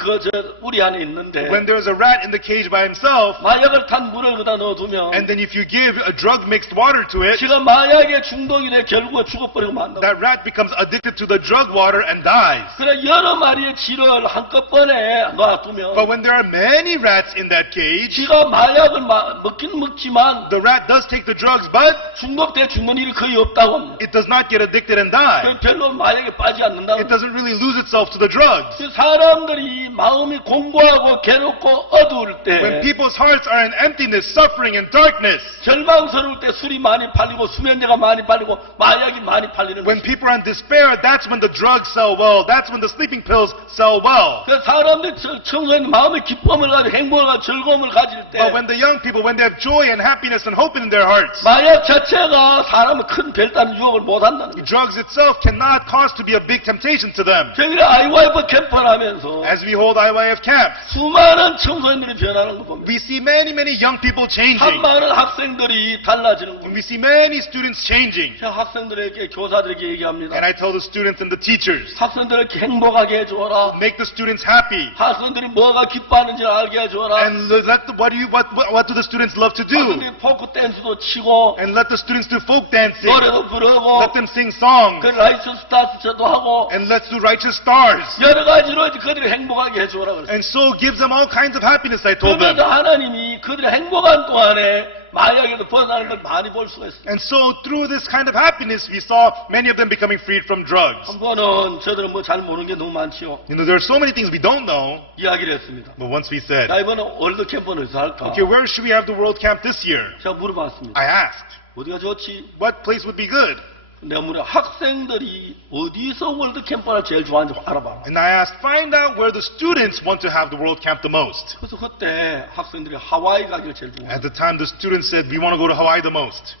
우리 안에 있는데 When there's a rat in the cage by himself, 마약을 탄 물을 거기다 넣어두면 and then if you give a drug mixed water to it, 지가 마약에 중독이 돼 결국은 죽어버리고 만다고. that rat becomes addicted to the drug water and dies. 그래 여러 마리의 쥐를 한꺼번에 놔두면 But when there are many rats in that cage, 쥐가 마약을 먹긴 먹지만 the rat does take the drugs, but 중독돼 죽는 일이 거의 없다고 합니다. it does not get addicted and die. 그 별로 마약에 빠지지 않는다고. It doesn't really lose itself to the drugs. 그 사람들이 마음이 공고하고 괴롭고 어두울 When 때 people's hearts are in emptiness, suffering, and darkness, 절망스러울 때 술이 많이 팔리고 수면제가 많이 팔리고 마약이 많이 팔리는 when 거죠. people are in despair, that's when the drugs sell well. That's when the sleeping pills sell well. 그 사람들 청소년 마음에 기쁨을 가지고 행복을 가지고 즐거움을 가질 때 But when the young people, when they have joy and happiness and hope in their hearts, 마약 자체가 사람을 큰 별다른 유혹을 못한다는 거예요. drugs itself cannot cause to be a big temptation to them. 저희가 IYF 캠프를 하면서 As we hold IYF camps, 수많은 청소년들이 변하는 거 봅니다. we see many young people changing. 많은 학생들이 달라지는 And 겁니다. we see many students changing. 제가 학생들에게 교사들에게 얘기합니다. And I tell the students and the teachers, 학생들을 행복하게 해줘라. make the students happy. 학생들이 뭐가 기뻐하는지 알게 해줘라. And what do the students love to do? 학생들이 포크 댄스도 치고 And let the students do folk dancing. 노래도 부르고 Let them sing songs. 그 라이트 스타트도 하고 And let's do righteous stars. 여러 가지로 그들을 행복하게 해줘라 그랬어요. And so gives them all kinds of happiness, I told them. 그러면서 하나님이 그들의 행복한 동안에 마약에서 벗어나는 걸 많이 볼 수가 있어요. And so through this kind of happiness, we saw many of them becoming freed from drugs. 한 번은 저들은 뭐 잘 모르는 게 너무 많지요. You know, there are so many things we don't know. 이야기를 했습니다. But once we said, 야, 이번에 월드 캠프는 어디서 할까? okay, where should we have the World Camp this year? 제가 물어봤습니다. I asked, 어디가 좋지? what place would be good? 내가 물어 학생들이 어디서 월드 캠프를 제일 좋아하는지 알아봐. And I asked, find out where the students want to have the World Camp the most. 그래서 그때 학생들이 하와이 가기를 제일 좋아해요. At the time, the students said, we want to go to Hawaii the most.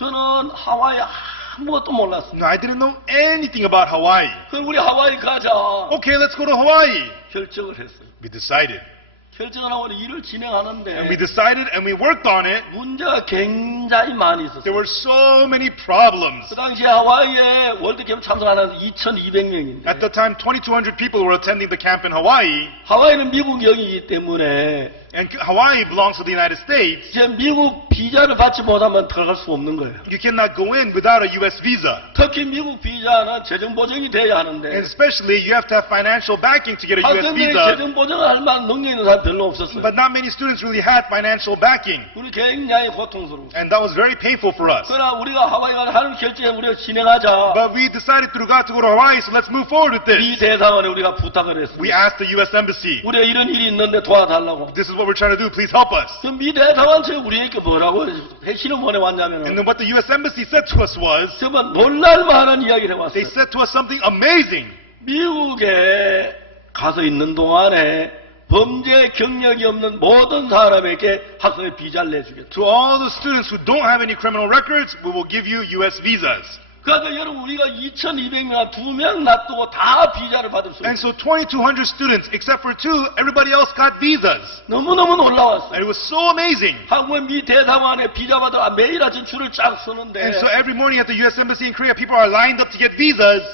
저는 하와이 아무것도 몰랐습니다. No, I didn't know anything about Hawaii. 그럼 우리 하와이 가자 Okay, let's go to Hawaii. 결정을 했어요. We decided. 결정을 하고 일을 And we 진행하는데 decided and we worked on it. 문제가 굉장히 많이 There 있었어요. were so many problems. 그 당시에 하와이에 월드캠프 참석하는 2,200명인데 At the time, 2,200 people were attending the camp in Hawaii. 하와이는 미국 영이기 때문에 And Hawaii belongs to the United States. 이제 미국 비자를 받지 못하면 들어갈 수 없는 거예요. You cannot go in without a U.S. visa. 특히 미국 비자는 재정 보증이 돼야 And 하는데 especially, you have to have financial backing to get a U.S. 학생들이 visa. 재정 보증을 할 만한 능력 있는 사람 별로 없었어요. But not many students really had financial backing. 우리 굉장히 고통스러워. And that was very painful for us. 그러나 우리가 하와이 가는 하루 결정해 우리가 진행하자. But we decided through God to go to Hawaii, so let's move forward with this. 이 대사관에 우리가 부탁을 We 했습니다. asked the U.S. Embassy, 우리가 이런 일이 있는데 도와달라고. this is what we're trying to do, please help us. 그 미 대사관 측 우리에게 뭐라고 핵심을 And 보내왔냐면 then what the U.S. Embassy said to us was, 정말 놀랄만한 이야기를 they 해왔어요. said to us something amazing. 미국에 가서 있는 동안에 범죄 경력이 없는 모든 사람에게 학생의 비자를 내주겠다. To all the students who don't have any criminal records, we will give you U.S. visas. 그러니까 여러분 우리가 2,200명 2명 놔두고 다 비자를 받을 수 And 있어요. so 2,200 students, except for 2, everybody else got visas. 너무너무 놀라웠어요. And it was so amazing. 한국의 미 대사관에 비자 받으러 매일 아침 줄을 쫙 And 서는데 so every morning at the U.S. Embassy in Korea, people are lined up to get visas.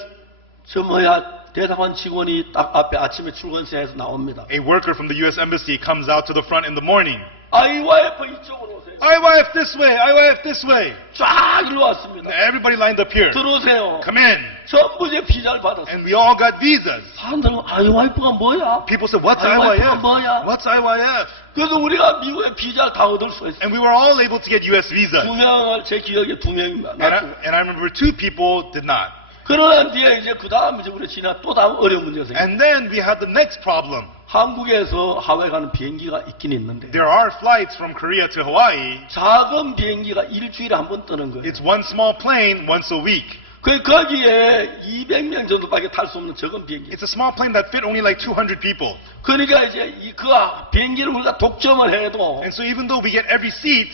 저 뭐야 대사관 직원이 딱 앞에 아침에 출근세에서 나옵니다. A worker from the U.S. Embassy comes out to the front in the morning. IYF 이쪽으로 오세요. IYF this way, IYF this way. 쫙 일로 왔습니다. Everybody lined up here. 들어오세요. Come in. 전부 이제 비자를 받았어요. And we all got visas. 사람들은 IYF가 뭐야? People said, what's IYF가 IYF? 뭐야? What's IYF? 그래서 우리가 미국의 비자를 다 얻을 수 있어요. And we were all able to get U.S. visas. 두 명을 제 기억에 2명이 놔두고. And I remember 2 people did not. 그러나 뒤에 이제 그 다음 이제 우리 지나 또 다음 어려운 문제가 생겨요. And then we had the next problem. 한국에서 하와이 가는 비행기가 있긴 있는데 There are flights from Korea to Hawaii. 작은 비행기가 일주일에 한 번 뜨는 거예요. It's one small plane once a week. 거기에 200명 정도밖에 탈 수 없는 적은 비행기. It's a small plane that fit only like 200 people. 그러니까 이제 그 비행기를 우리가 독점을 해도 And so even though we get every seat,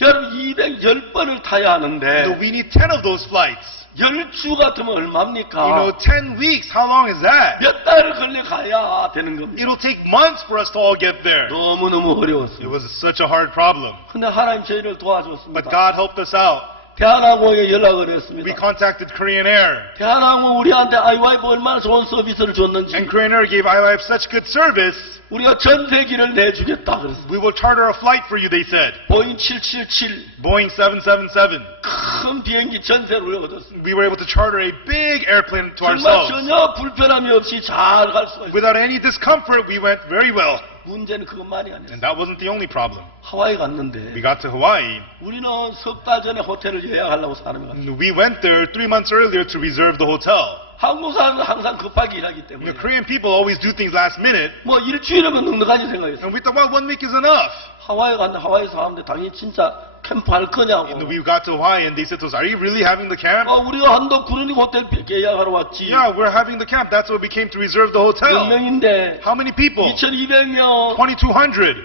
여러분 210번을 타야 하는데 we need 10 of those flights. 10주 같으면 얼마입니까? You know, 10 weeks, how long is that? 몇 달을 걸려 가야 되는 겁니다. It'll take months for us to all get there. 너무너무 It 어려웠어요. was such a hard problem. 근데 하나님 저희를 But 도와줬습니다. God helped us out. 대한항공에 연락을 We 했습니다. contacted Korean Air. 대한항공 우리한테 IYF 얼마나 좋은 서비스를 줬는지 And Korean Air gave IYF such good service. 우리가 전세기를 내주겠다 그랬어요. We will charter a flight for you, they said. 보잉 777 Boeing 777. 큰 비행기 전세를 얻었습니다. We were able to charter a big airplane to 정말 ourselves. 전혀 불편함이 없이 잘 갈 수가 있어요. Without any discomfort, we went very well. 문제는 그것만이 아니었어요. And that wasn't the only problem. 하와이 We 갔는데 got to Hawaii. 우리는 석 달 전에 호텔을 예약하려고 사람이 갔어요. We went there 3 months earlier to reserve the hotel. 한국 사람은 항상 급하게 일하기 You 때문에 know, Korean people always do things last minute. 뭐 일주일이면 넉넉하지 생각했어요. And we thought, well, 1 week is enough. 하와이 갔는데 하와이 사람들 당연히 진짜 캠프 할 거냐고. And we got to Hawaii and they said to us, are you really having the camp? 우리가 한도 구르니 호텔 예약하러 왔지. Yeah, we're having the camp. That's what we came to reserve the 몇 hotel. 명인데 How many people? 2,200명 2,200.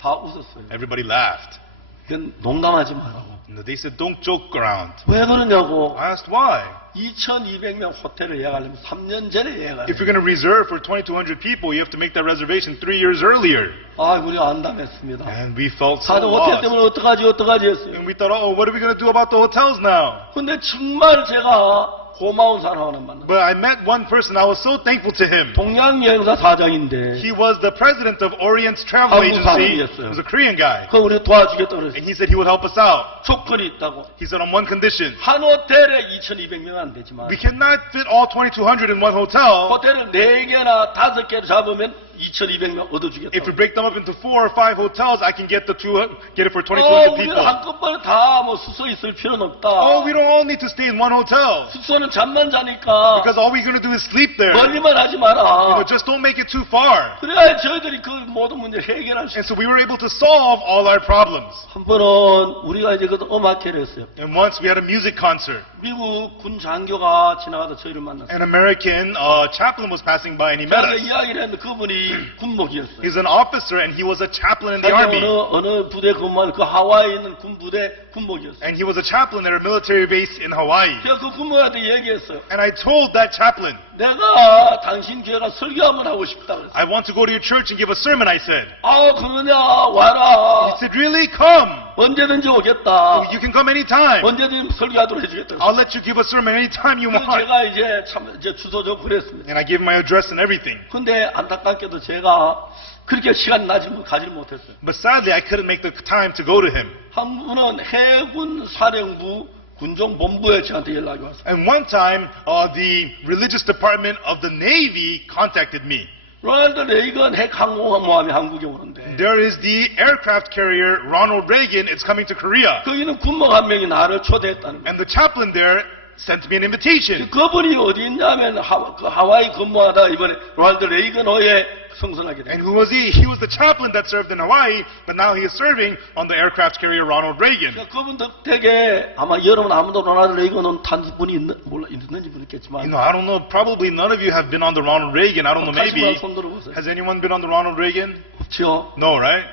다 웃었어요. Everybody laughed. 그건 농담하지 말라고. And they said, don't joke around. 왜 그러냐고. I asked why. 2,200명 호텔을 예약하려면 3년 전에 예약해야 If you're going to reserve for 2,200 people, you have to make that reservation 3 years earlier. 우리가 안담했습니다. And we felt so 다들 호텔 lost. 때문에 어떡하지 했어요. And we thought, oh, what are we going to do about the hotels now? 근데 정말 제가 고마운 사람 하나 만났어요. But I met one person. I was so thankful to him. 동양여행사 사장인데 He was the president of Orient's travel 한국 agency. 사람이었어요. He was a Korean guy. 그거 우리 도와주겠다고 And 그랬어요. he said he would help us out. 조건이 있다고. He said on one condition. 한 호텔에 2,200명 안 되지만 We cannot fit all 2,200 in one hotel. 호텔을 4개나 5개를 잡으면 2,200명 얻어주겠다고. If we break them up into 4 or 5 hotels, I can get it for 2,200 우리는 people. 한꺼번에 다 수소 있을 필요는 없다. Oh, we don't all need to stay in one hotel. 숙소는 잠만 자니까 Because all we're going to do is sleep there. 멀리만 하지 마라. But just don't make it too far. 그래야 저희들이 그 모든 문제를 해결할 수 있어요. And so we were able to solve all our problems. 한 번은 우리가 이제 그 음악회를 했어요. And once we had a music concert. 미국 군 장교가 지나가다 저희를 만났어요. An American chaplain was passing by and he met 제가 us. 이야기를 했는데 그분이 군목이었어요. He's an officer and he was a chaplain in the 자기가 army. 어느 부대 근무하는 그 하와이에 있는 군부대 군목이었어요. And he was a chaplain at a military base in Hawaii. 제가 그 군목한테 얘기했어요. And I told that chaplain, 내가 당신 교회가 설교 한번 하고 싶다 그랬어요. I want to go to your church and give a sermon, I said. 그러냐 와라. He said, really? Come. 언제든지 오겠다. You can come anytime. 언제든지 설교하도록 해주겠다. I'll let you give a sermon anytime you 그래서 want. 제가 이제 주소적 그랬습니다. And I gave my address and everything. 근데 안타깝게도 제가 그렇게 시간 가지를 못했어요. But sadly, I couldn't make the time to go to him. 한 분은 해군 사령부 군종본부에 저한테 연락이 왔어요. And one time, the religious department of the Navy contacted me. 로널드 레이건 핵항공모함이 한국에 오는데 There is the aircraft carrier Ronald Reagan. It's coming to Korea. 거기는 군목 한 명이 나를 초대했다는 거예요. And the chaplain there sent me an invitation. 그분이 어디 있냐면 하와이 근무하다 이번에 로널드 레이건호에 성선하게 And 돼요. who was he? He was the chaplain that served in Hawaii, but now he is serving on the aircraft carrier Ronald Reagan. 그분 덕택에 아마 여러분 아무도 로널드 레이건은 탄 분이 있는지 모르겠지만 I don't know, probably none of you have been on the Ronald Reagan. I don't know, 다시 maybe. 손 들어보세요. Has anyone been on the Ronald Reagan? 없죠. No, right?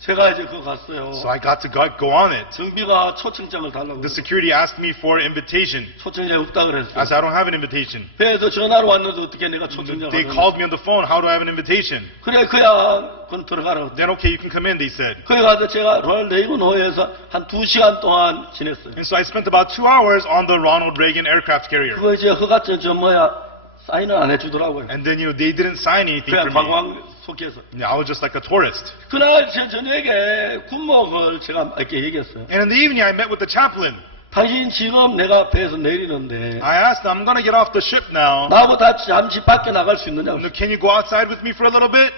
제가 이제 그거 갔어요. So I got to go on it. 정비가 초청장을 달라고 The 그래서 security asked me for an invitation. 초청장이 없다 그랬어요. I said, I don't have an invitation. 배에서 전화로 왔는데 어떻게 내가 초청장을 They 받았냐. called me on the phone. How do I have an invitation? 그래 그야 그건 들어가라고. Then, okay, you can come in, they said. 거기 가서 제가 로널드 레이건 호에서 한 2시간 동안 지냈어요. And so I spent about 2 hours on the Ronald Reagan aircraft carrier. 그거 이제 허가증 사인을 안 해주더라고요. And then, they didn't sign anything 그냥 for me. 관광 속에서. I was just like a tourist. 그날 제 저녁에 군목을 제가 이렇게 얘기했어요. And in the evening, I met with the chaplain. 당신 지금 내가 배에서 내리는데 I asked him, I'm going to get off the ship now. 나보다 잠시 밖에 나갈 수 있느냐고. Can you go outside with me for a little bit?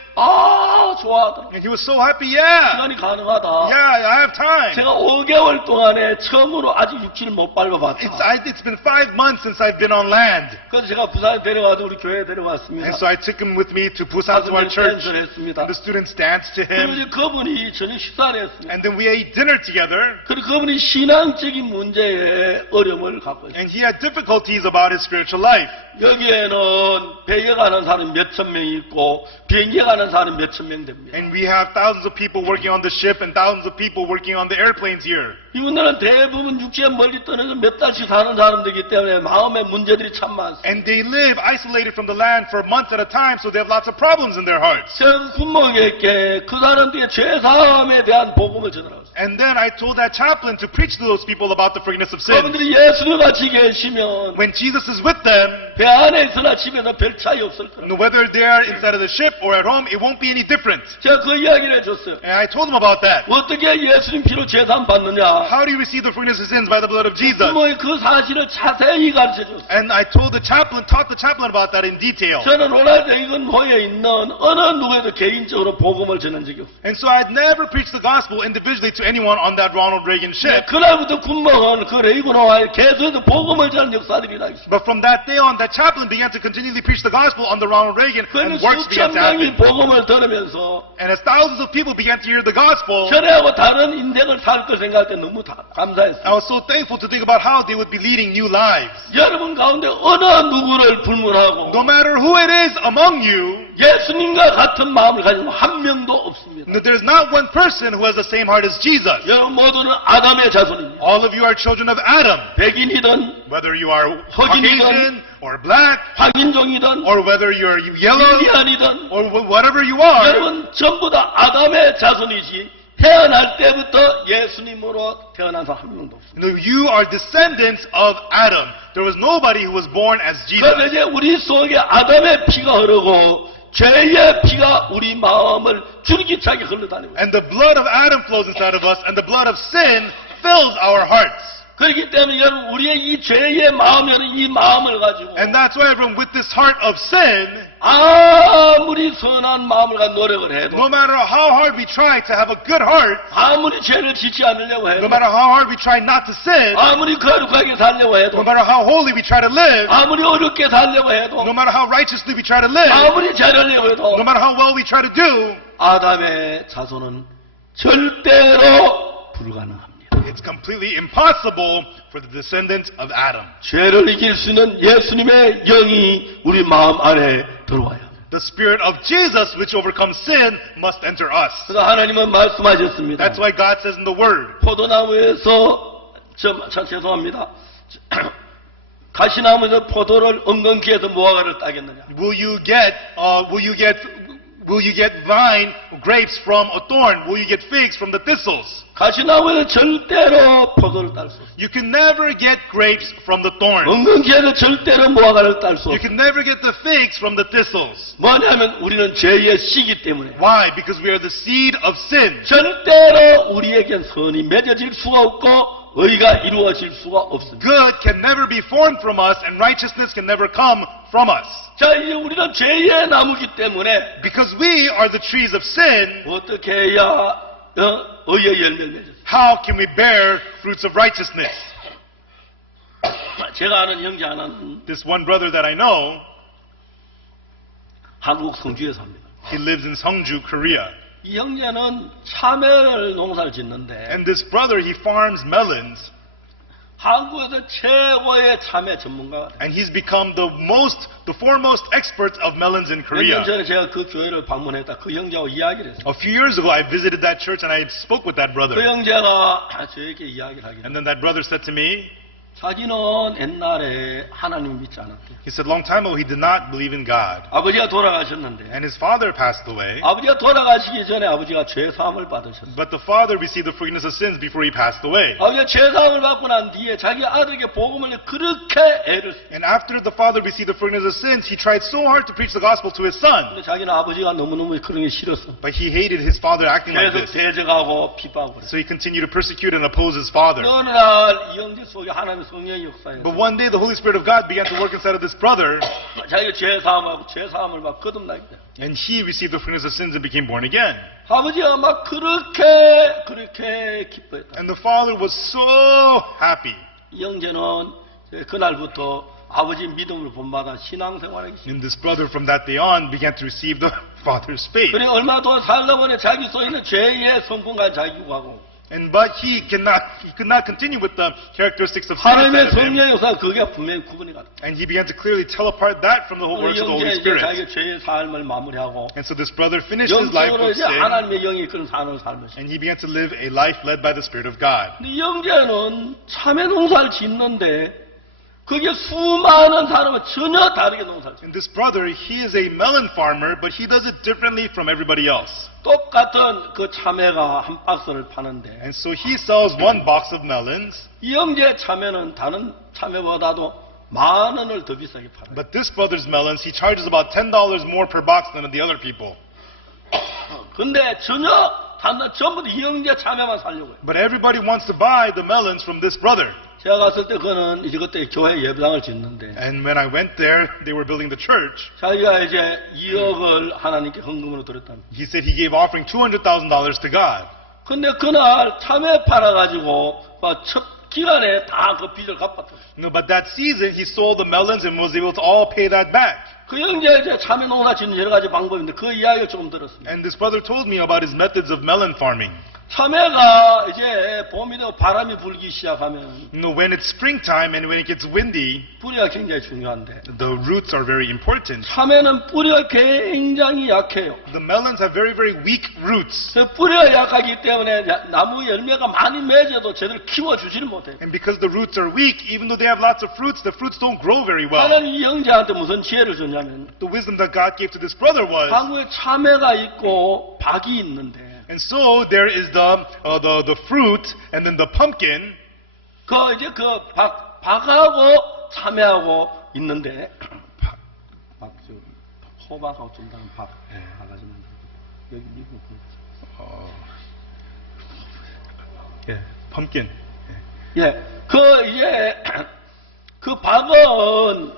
좋아하더라. And he was so happy, yeah. 시간이 가능하다. Yeah, I have time. 제가 5개월 동안에 처음으로 아직 육지를 못 밟아봤다. It's been 5 months since I've been on land. 그래서 제가 부산에 데려가서 우리 교회에 데려왔습니다. And so I took him with me to Busan to our church. 댄스를 했습니다. The students danced to 그리고 him. 이제 그분이 저녁 식사를 했습니다. And then we ate dinner together. 그리고 그분이 신앙적인 문제에 어려움을 갖고 있어요. And he had difficulties about his spiritual life. 여기에는 배에 가는 사람이 몇천 명이 있고 비행기에 가는 사람이 몇천 명 됩니다. And we have thousands of people working on the ship and thousands of people working on the airplanes here. 이분들은 대부분 육지에 멀리 떠나서 몇 달씩 사는 사람들이기 때문에 마음의 문제들이 참 많습니다. And they live isolated from the land for months at a time, so they have lots of problems in their hearts. 제가 군목에게 그 사람들의 죄사함에 대한 복음을 전하라고. And then I told that chaplain to preach to those people about the forgiveness of sin. 그분들이 예수를 같이 계시면 When Jesus is with them, 배 안에 있으나 집에서 별 차이 없을 거라고. whether they are inside of the ship or at home, it won't be any different. 제가 그 이야기를 해줬어요. And I told them about that. 어떻게 예수님 피로 죄사함 받느냐. How do you receive the forgiveness of sins? By the blood of Jesus. 부모의 그 사실을 자세히 가르쳐줬어요. And I taught the chaplain about that in detail. 저는 로널드 레이건 호에 있는 어느 누구에도 개인적으로 복음을 전한 적이 없어요. And so I had never preached the gospel individually to anyone on that Ronald Reagan ship. 그날부터 군목은 복음을 그 레이고노와 계속해서 복음을 전하는 역사들이 일어나기 시작합니다. But from that day on, that chaplain began to continually preach the gospel on the Ronald Reagan, 그는 and works began 수천 to happen. 명이 복음을 들으면서 And as thousands of people began to hear the gospel, 전하고 다른 인생을 살 걸 생각할 때 너무 I 감사했어요. was so thankful to think about how they would be leading new lives. 여러분 가운데 어느 누구를 불문하고 No matter who it is among you, 예수님과 같은 마음을 가진 한 명도 없습니다. there's not one person who has the same heart as Jesus. 여러분 모두는 아담의 자손입니다. All of you are children of Adam. 백인이든 Whether you are 흑인이든, Caucasian or black, 황인종이든 or whether you're yellow, 인디안이든 or whatever you are, 여러분 전부 다 아담의 자손이지 태어날 때부터 예수님으로 태어난 사람 한 명도 없습니다. you are descendants of Adam. There was nobody who was born as Jesus. 그래서 이제 우리 속에 아담의 피가 흐르고 죄의 피가 우리 마음을 줄기차게 흘러다니고 있습니다. And the blood of Adam flows inside of us, and the blood of sin fills our hearts. 그렇기 때문에 여러분 우리의 이 죄의 마음에는 이 마음을 가지고 And that's why, everyone, with this heart of sin, 아무리 선한 마음을 가지고 노력을 해도 no matter how hard we try to have a good heart, 아무리 죄를 짓지 않으려고 해도 no matter how hard we try not to sin, 아무리 거룩하게 살려고 해도 no matter how holy we try to live, 아무리 어렵게 살려고 해도 no matter how righteously we try to live, 아무리 잘하려고 해도 no matter how well we try to do, 아담의 자손은 절대로 불가능합니다. it's completely impossible for the descendants of Adam. 죄를 이길 수 있는 예수님의 영이 우리 마음 안에 들어와야 합니다. The Spirit of Jesus, which overcomes sin, must enter us. 그래서 하나님은 말씀하셨습니다. That's why God says in the Word, 포도나무에서 죄송합니다. 가시나무에서 포도를 엉겅퀴에서 무화과를 따겠느냐? will you get vine grapes from a thorn? Will you get figs from the thistles? 가시나무에는 절대로 포도를 딸 수 없어요. You can never get grapes from the thorn. 엉겅퀴에는 절대로 무화과를 딸 수 You 없어요. can never get the figs from the thistles. 뭐냐면 우리는 죄의 씨기 때문에 Why? Because we are the seed of sin. 절대로 우리에겐 선이 맺어질 수가 없고 의가 이루어질 수가 없습니다. Good can never be formed from us, and righteousness can never come from us. 자, 이제 우리는 죄의 나무기 때문에 Because we are the trees of sin, 어떻게 해야 의의 열매를 맺었어요? how can we bear fruits of righteousness? 제가 아는 형제 하나는 This one brother that I know, 한국 성주에 삽니다. he lives in Seongju, Korea. 이 형제는 참외를 농사를 짓는데 And this brother, he farms melons, 한국에서 최고의 참외 전문가가 돼요. and he's become the foremost experts of melons in 몇 년 Korea. 전에 제가 그 교회를 방문했다. 그 형제하고 이야기를 했어요. A few years ago, I visited that church and I spoke with that 그 brother. 형제가 저에게 이야기를 하길래 And then that brother said to me, 자기는 옛날에 하나님을 믿지 않았대요. he said long time ago he did not believe in God. 아버지가 돌아가셨는데 And his father passed away, 아버지가 돌아가시기 전에 아버지가 죄사함을 받으셨어요. but the father received the forgiveness of sins before he passed away. 아버지가 죄사함을 받고 난 뒤에 자기 아들에게 복음을 그렇게 애를 써요. And after the father received the forgiveness of sins, he tried so hard to preach the gospel to his son, 근데 자기는 아버지가 너무너무 그런 게 싫었어. but he hated his father acting like 계속 this. 대적하고 비방하고 그랬어요. So he continued to persecute and oppose his father. 어느 날 이 형제 속에 하나님의 성령의 역사에 But one day the Holy Spirit of God began to work inside of this brother, 자기가 죄사함을 막 거듭나게 돼요. and he received the forgiveness of sins and became born again. 아버지가 막 그렇게 기뻐했다. And the father was so happy. 이 형제는 그날부터 아버지 믿음을 본받아 신앙생활하기 시작했어요. And this brother from that day on began to receive the father's faith. 그래 얼마 더 살다 보니 자기 속에 있는 죄의 성품과 자기하고 But he could not continue with the characteristics of sin 하나님의 inside of him. 성령의 역사 그게 분명히 구분이 가다. And he began to clearly tell apart that from the whole works of the Holy 이제 Spirit. 자기 죄의 삶을 마무리하고 And so this brother finished his life 영적으로 with 이제 sin, 하나님의 영이 그런 삶을 살면서 and he began to live a life led by the Spirit of God. 이 형제는 참외 농사를 짓는데 그게 수많은 사람은 전혀 다르게 농사를 짓는 And this brother, he is a melon farmer, but he does it differently from everybody else. 똑같은 그 참외가 한 박스를 파는데 And so he sells one box of melons, 이 형제 참외는 다른 참외보다도 10,000원을 더 비싸게 팔아요. but this brother's melons, he charges about $10 more per box than the other people. 근데 전부 다 이 형제 참외만 살려고 해요. But everybody wants to buy the melons from this brother. 제가 갔을 때 그는 이제 그때 교회 예배당을 짓는데 And when I went there, they were building the church. 자기가 이제 2억을 하나님께 헌금으로 드렸다는. He said he gave offering $200,000 to God. 근데 그날 참외 팔아가지고 첫 기간에 다 그 빚을 갚았다. No, but that season he sold the melons and was able to all pay that back. 그 형제 이제 참외 농사 짓는 여러 가지 방법인데 그 이야기를 조금 들었습니다. And this brother told me about his methods of melon farming. 참외가 이제 봄이 되고 바람이 불기 시작하면 You know, when it's springtime and when it gets windy, 뿌리가 굉장히 중요한데 the roots are very important. 참외는 뿌리가 굉장히 약해요. The melons have very, very weak roots. 그 뿌리가 약하기 때문에 나무 열매가 많이 맺어도 제대로 키워주지를 못해요. And because the roots are weak, even though they have lots of fruits, the fruits don't grow very well. 하나님 이 형제한테 무슨 지혜를 줬냐면 The wisdom that God gave to this brother was, 한국에 참외가 있고 박이 있는데 and so there is the fruit and then the pumpkin. 그 이제 그 박하고 참외하고 있는데 박저 호박하고 좀 다른 박 바가지 만들고 여기 미국 Yeah, pumpkin. 그 이제 그 박은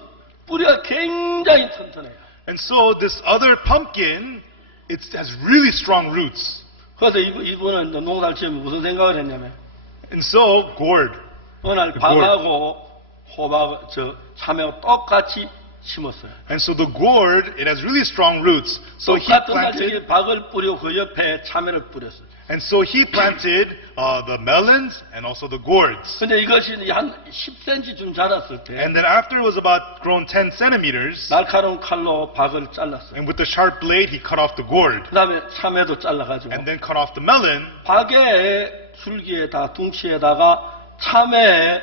뿌리가 굉장히 튼튼해요. And so this other pumpkin, it has really strong roots. 그래서 이분은 농사를 지으면 무슨 생각을 했냐면 And so gourd. 어느 날 박하고 호박 저 참외하고 똑같이 심었어요. And so the gourd, it has really strong roots. So he 똑같은 날 planted. 저기 박을 뿌리고 그 옆에 참외를 뿌렸어요. And so he planted the melons and also the gourds. 근데 이것이 한 10cm쯤 자랐을 때 And then after it was about grown 10 centimeters, 날카로운 칼로 박을 잘랐어요. and with the sharp blade, he cut off the gourd. 그 다음에 참외도 잘라가지고 And then cut off the melon. 박의 줄기에다 둥치에다가 참외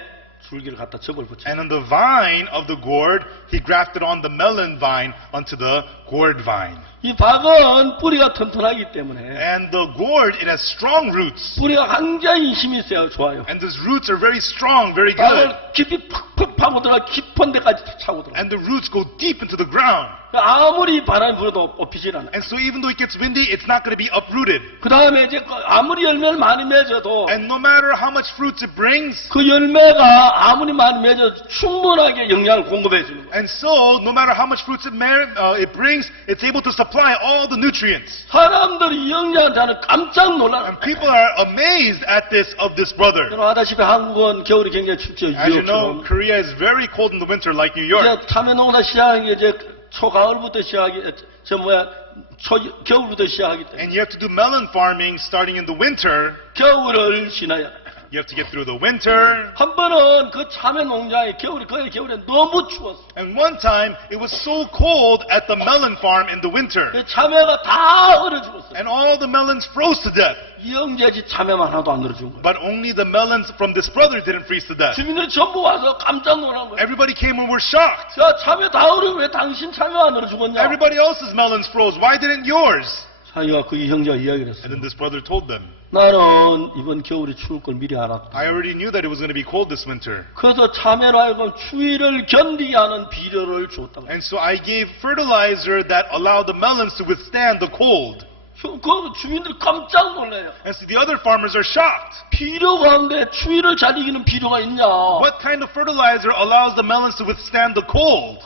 줄기를 갖다 접을 붙여요. And on the vine of the gourd, he grafted on the melon vine onto the gourd vine. 이 박은 뿌리가 튼튼하기 때문에 And the gourd, it has strong roots. 뿌리가 굉장히 힘이 세요. 좋아요. And those roots are very strong, very good. 박을 깊이 팍팍 파고 들어가 깊은 데까지 차고 들어가. And the roots go deep into the ground. 아무리 바람이 불어도 뽑히질 않아요. And so even though it gets windy, it's not going to be uprooted. 그 다음에 이제 아무리 열매를 많이 맺어도 And no matter how much fruits it brings, 그 열매가 아무리 많이 맺어도 충분하게 영양을 공급해 주는 거예요. and so no matter how much fruits it brings, it's able to supply all the nutrients. 사람들이 이 형제한테는 깜짝 놀라요. And people are amazed at this of this brother. 여러분 아다시피 한국은 겨울이 굉장히 춥죠. As you know, 뉴욕처럼. Korea is very cold in the winter, like New York. 이제 참외 농사 시작하기 이제 초가을부터 겨울부터 시작하기 때문에 And you have to do melon farming starting in the winter. 겨울을 지나야 돼요. You have to get through the winter. 한 번은 그 참외 농장에 거의 겨울에 너무 추웠어. And one time, it was so cold at the melon farm in the winter. 그 참외가 다 얼어 죽었어. And all the melons froze to death. 이 형제 집 참외만 하나도 안 얼어 죽은 거야. But only the melons from this brother didn't freeze to death. 주민들이 전부 와서 깜짝 놀란 거야. Everybody came and were shocked. 야, 참외 다 얼어 왜 당신 참외 안 얼어 죽었냐? Everybody else's melons froze. Why didn't yours? 자기가 그 형제가 이야기를 했어. And then this brother told them, 나는 이번 겨울이 추울 걸 미리 알았다. I already knew that it was going to be cold this winter. 그래서 참외로 하여금 추위를 견디게 하는 비료를 줬다고. And so I gave fertilizer that allowed the melons to withstand the cold. 그 주민들 깜짝 놀래요. And so the other farmers are shocked. 비료 가운데 추위를 잘 이기는 비료가 있냐? What kind of fertilizer allows the melons to withstand the cold?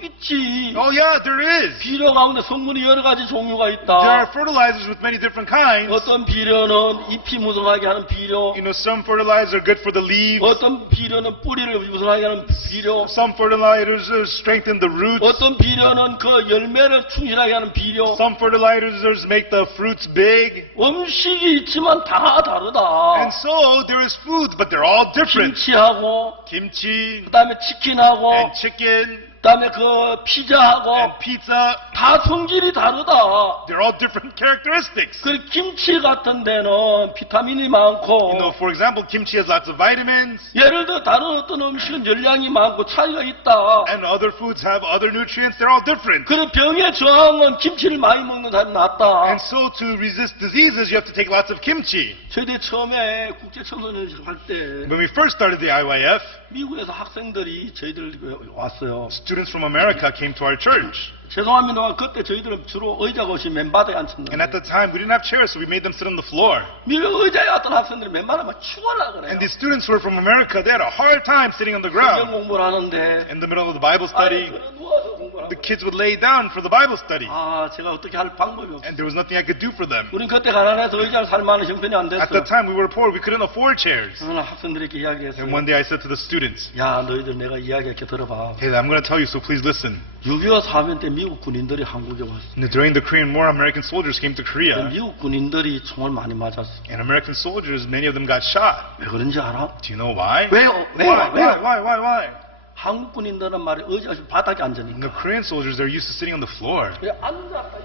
있지. Oh yeah, there is. 비료 가운데 성분이 여러 가지 종류가 There are 있다. fertilizers with many different kinds. 어떤 비료는 잎이 무성하게 하는 비료, You know, some fertilizers are good for the leaves. 어떤 비료는 뿌리를 무성하게 하는 비료, Some fertilizers strengthen the roots. 어떤 비료는 그 열매를 충실하게 하는 비료. Some fertilizers make the fruits big. 음식이 있지만 다 다르다. And so there is food, but they're all different. 김치하고, Kimchi 그다음에 치킨하고, and chicken 그다음에 그 피자하고 and pizza, 다 성질이 다르다. they're all different characteristics. 그 김치 같은 데는 비타민이 You 많고, know, for example, kimchi has lots of vitamins, 예를 들어 다른 어떤 음식은 열량이 많고 차이가 있다. and other foods have other nutrients, they're all different. 그래 병에 저항은 김치를 많이 먹는 사람이 낫다. And so to resist diseases, you have to take lots of kimchi. 저희들 처음에 국제 청소년식 할 때 When we first started the IYF, 미국에서 학생들이 저희들 왔어요. students from America came to our church. 죄송합니다만 그때 저희들은 주로 의자가 없이 맨바닥에 And 앉혔는데 at the time, we didn't have chairs, so we made them sit on the floor. 미국 의자에 왔던 학생들이 맨바닥에 죽으려고 그래요. And these students who were from America, they had a hard time sitting on the 성경 ground. 공부를 하는데 In the middle of the Bible 아니, study, 그냥 누워서 공부를 하고 the kids would lay down for the Bible study. 아, 제가 어떻게 할 방법이 없어요. And there was nothing I could do for them. 우린 그때 가난해서 의자를 살 만한 형편이 안 At 됐어요. that time, we were poor. We couldn't afford chairs. 저는 학생들에게 이야기했어요. And one day I said to the students, 야, 너희들 내가 이야기할게 들어봐. hey, I'm going to tell you, so please listen. 6.25 사변 때 미국 군인들이 한국에 왔어요. During the Korean War, American soldiers came to Korea. 미국 군인들이 총을 많이 맞았어요. And American soldiers, many of them got shot. 왜 그런지 알아? Do you know why? 왜요? Why? 한국 군인들은 말이 의자 없이 바닥에 And 앉으니까. the Korean soldiers, they're used to sitting on the floor. 그래, 앉았다.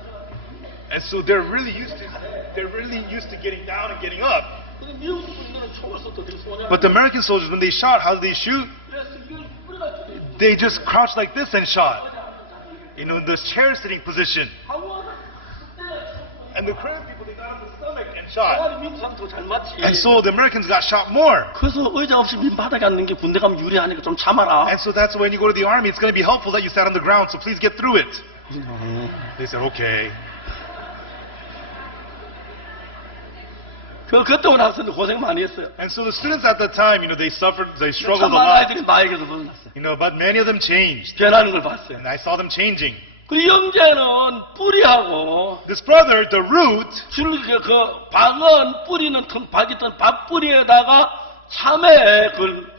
And so they're really used to getting down and getting up. 근데 미국 군인들은 총을 쏘도 되게 쏘냐? But the American soldiers, when they shot, how did they shoot? They just crouched like this and shot. You know, in this chair sitting position. And the Korean people, they got on the stomach and shot. 미국 사람 더 잘 맞지. And so the Americans got shot more. 그래서 의자 없이 민바닥에 앉는 게 군대 가면 유리하니까 좀 참아라. And so that's when you go to the army, it's going to be helpful that you sat on the ground, so please get through it. They said, okay. 그때 온 학생들 고생 많이 했어요. And so the students at that time, you know, they suffered, they struggled a 참만 lot. 아이들이 마에게서 벗어났어요. You know, but many of them changed. 변하는 걸 봤어요. And I saw them changing. 그리고 형제는 뿌리하고 This brother, the root, 그 박은 뿌리는 박이 뜬 밥뿌리에다가 참외 그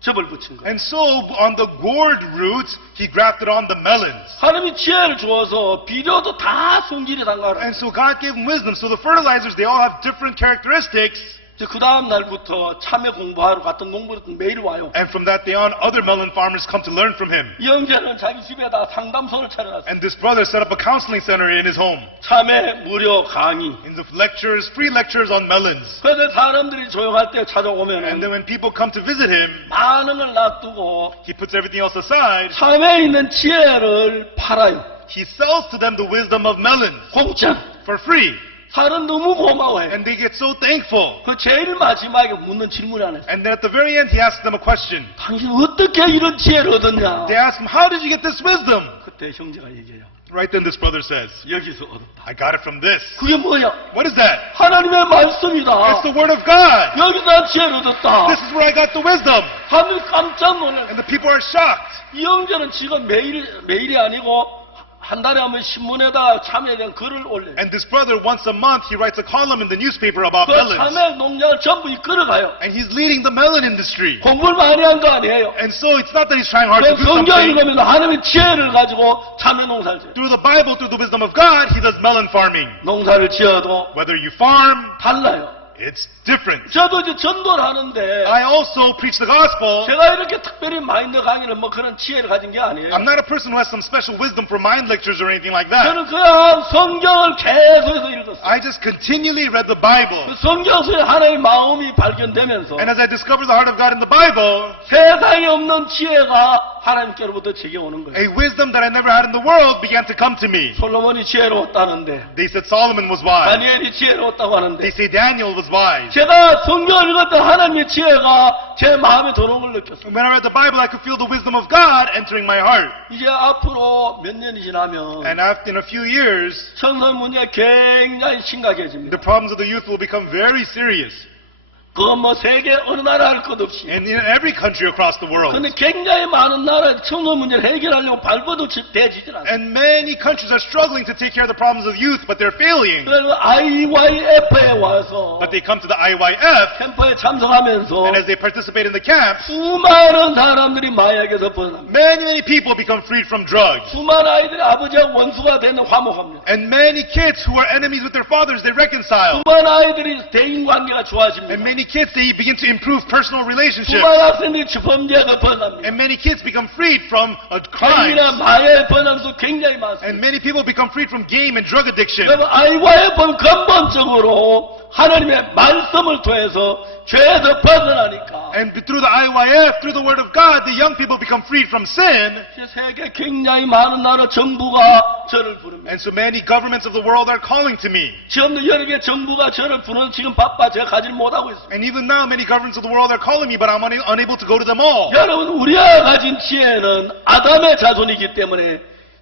접을 붙인 거예요. and so on the gourd root, he grafted on the melons. 하나님이 지혜를 주어서 비료도 다 성질이 달라요. And so God gave them wisdom. So the fertilizers, they all have different characteristics. 그 다음 날부터 참외 공부하러 갔던 농부들은 매일 와요. And from that day on, other melon farmers come to learn from him. 이 형제는 자기 집에다 상담소를 차려놨어요. And this brother set up a counseling center in his home. 참외 무료 강의. In the lectures, free lectures on melons. 그래서 사람들이 조용할 때 And 찾아오면 then when people come to visit him, 많은 걸 놔두고 he puts everything else aside. 참외에 있는 지혜를 팔아요. He sells to them the wisdom of melons 공짜. for free. 사람 너무 고마워해. And they get so thankful. 그 제일 마지막에 묻는 질문이 하나 있어요. And then at the very end, he asks them a question. 당신 어떻게 이런 지혜를 얻었냐? They ask him, how did you get this wisdom? 그때 형제가 얘기해요. Right then this brother says, 여기서 얻었다. I got it from this. 그게 뭐야? What is that? 하나님의 말씀이다. It's the word of God. 여기서 난 지혜를 얻었다. This is where I got the wisdom. 하늘 깜짝 놀랐어. And the people are shocked. 이 형제는 지금 매일이 아니고 한 달에 한 번 신문에다 참외에 대한 글을 올려요. And this brother, once a month, he writes a column in the newspaper about 그 melons. 참외 농장을 전부 이끌어가요. And he's leading the melon industry. 공부를 많이 한 거 아니에요. And so it's not that he's trying hard to 그 do 성경 something. 읽으면 하나님의 지혜를 가지고 참외 농사를 지어요. Through the Bible, through the wisdom of God, he does melon farming. 농사를 지어도 Whether you farm, 달라요. it's different. 저도 이제 전도를 하는데 I also preach the gospel. 제가 이렇게 특별히 마인드 강의를 뭐 그런 지혜를 가진 게 아니에요. I'm not a person who has some special wisdom for mind lectures or anything like that. 저는 그냥 성경을 계속해서 읽었어요. I just continually read the Bible. 그 성경서에 하나님의 마음이 발견되면서 And as I discovered the heart of God in the Bible, 세상에 없는 지혜가 하나님께로부터 제게 오는 거예요. a wisdom that I never had in the world began to come to me. 솔로몬이 지혜로웠다는데 They said Solomon was wise. 다니엘이 지혜로웠다고 하는데 They say Daniel was wise. 제가 성경을 읽었던 하나님의 지혜가 제 마음에 들어오는 걸 느꼈어요. When I read the Bible, I could feel the wisdom of God entering my heart. 이제 앞으로 몇 년이 지나면 And after in a few years, 청소년 문제가 굉장히 심각해집니다. the problems of the youth will become very serious. 그건 뭐 세계 어느 나라 할 것 없이. And in every country across the world. 근데 굉장히 많은 나라에 청소년 문제를 해결하려고 발버둥 대지질 않아요. And many countries are struggling to take care of the problems of youth, but they're failing. 그래서 IYF에 와서 But they come to the IYF, 캠프에 참석하면서 and as they participate in the camps, 수많은 사람들이 마약에서 벗어납니다. many people become freed from drugs. 수많은 아이들이 아버지와 원수가 되는 화목합니다. And many kids who are enemies with their fathers, they reconcile. 수많은 아이들이 대인관계가 좋아집니다. And many kids, they begin to improve personal relationships. 수많은 학생들이 범죄에서 벗어납니다. And many kids become freed from crime. 게임이나 마약에 벗어나면서 굉장히 많습니다. And many people become freed from game and drug addiction. 여러분 IYF은 근본적으로 하나님의 말씀을 통해서 죄에서 벗어나니까 And through the IYF, through the Word of God, the young people become freed from sin. 세계 굉장히 많은 나라 정부가 저를 부릅니다. And so many governments of the world are calling to me. 지금도 여러 개 정부가 저를 부르는 지금 바빠 제가 가지를 못하고 있습니다. And even now, many governments of the world are calling me, but I'm unable to go to them all. 여러분 우리가 가진 지혜는 아담의 자손이기 때문에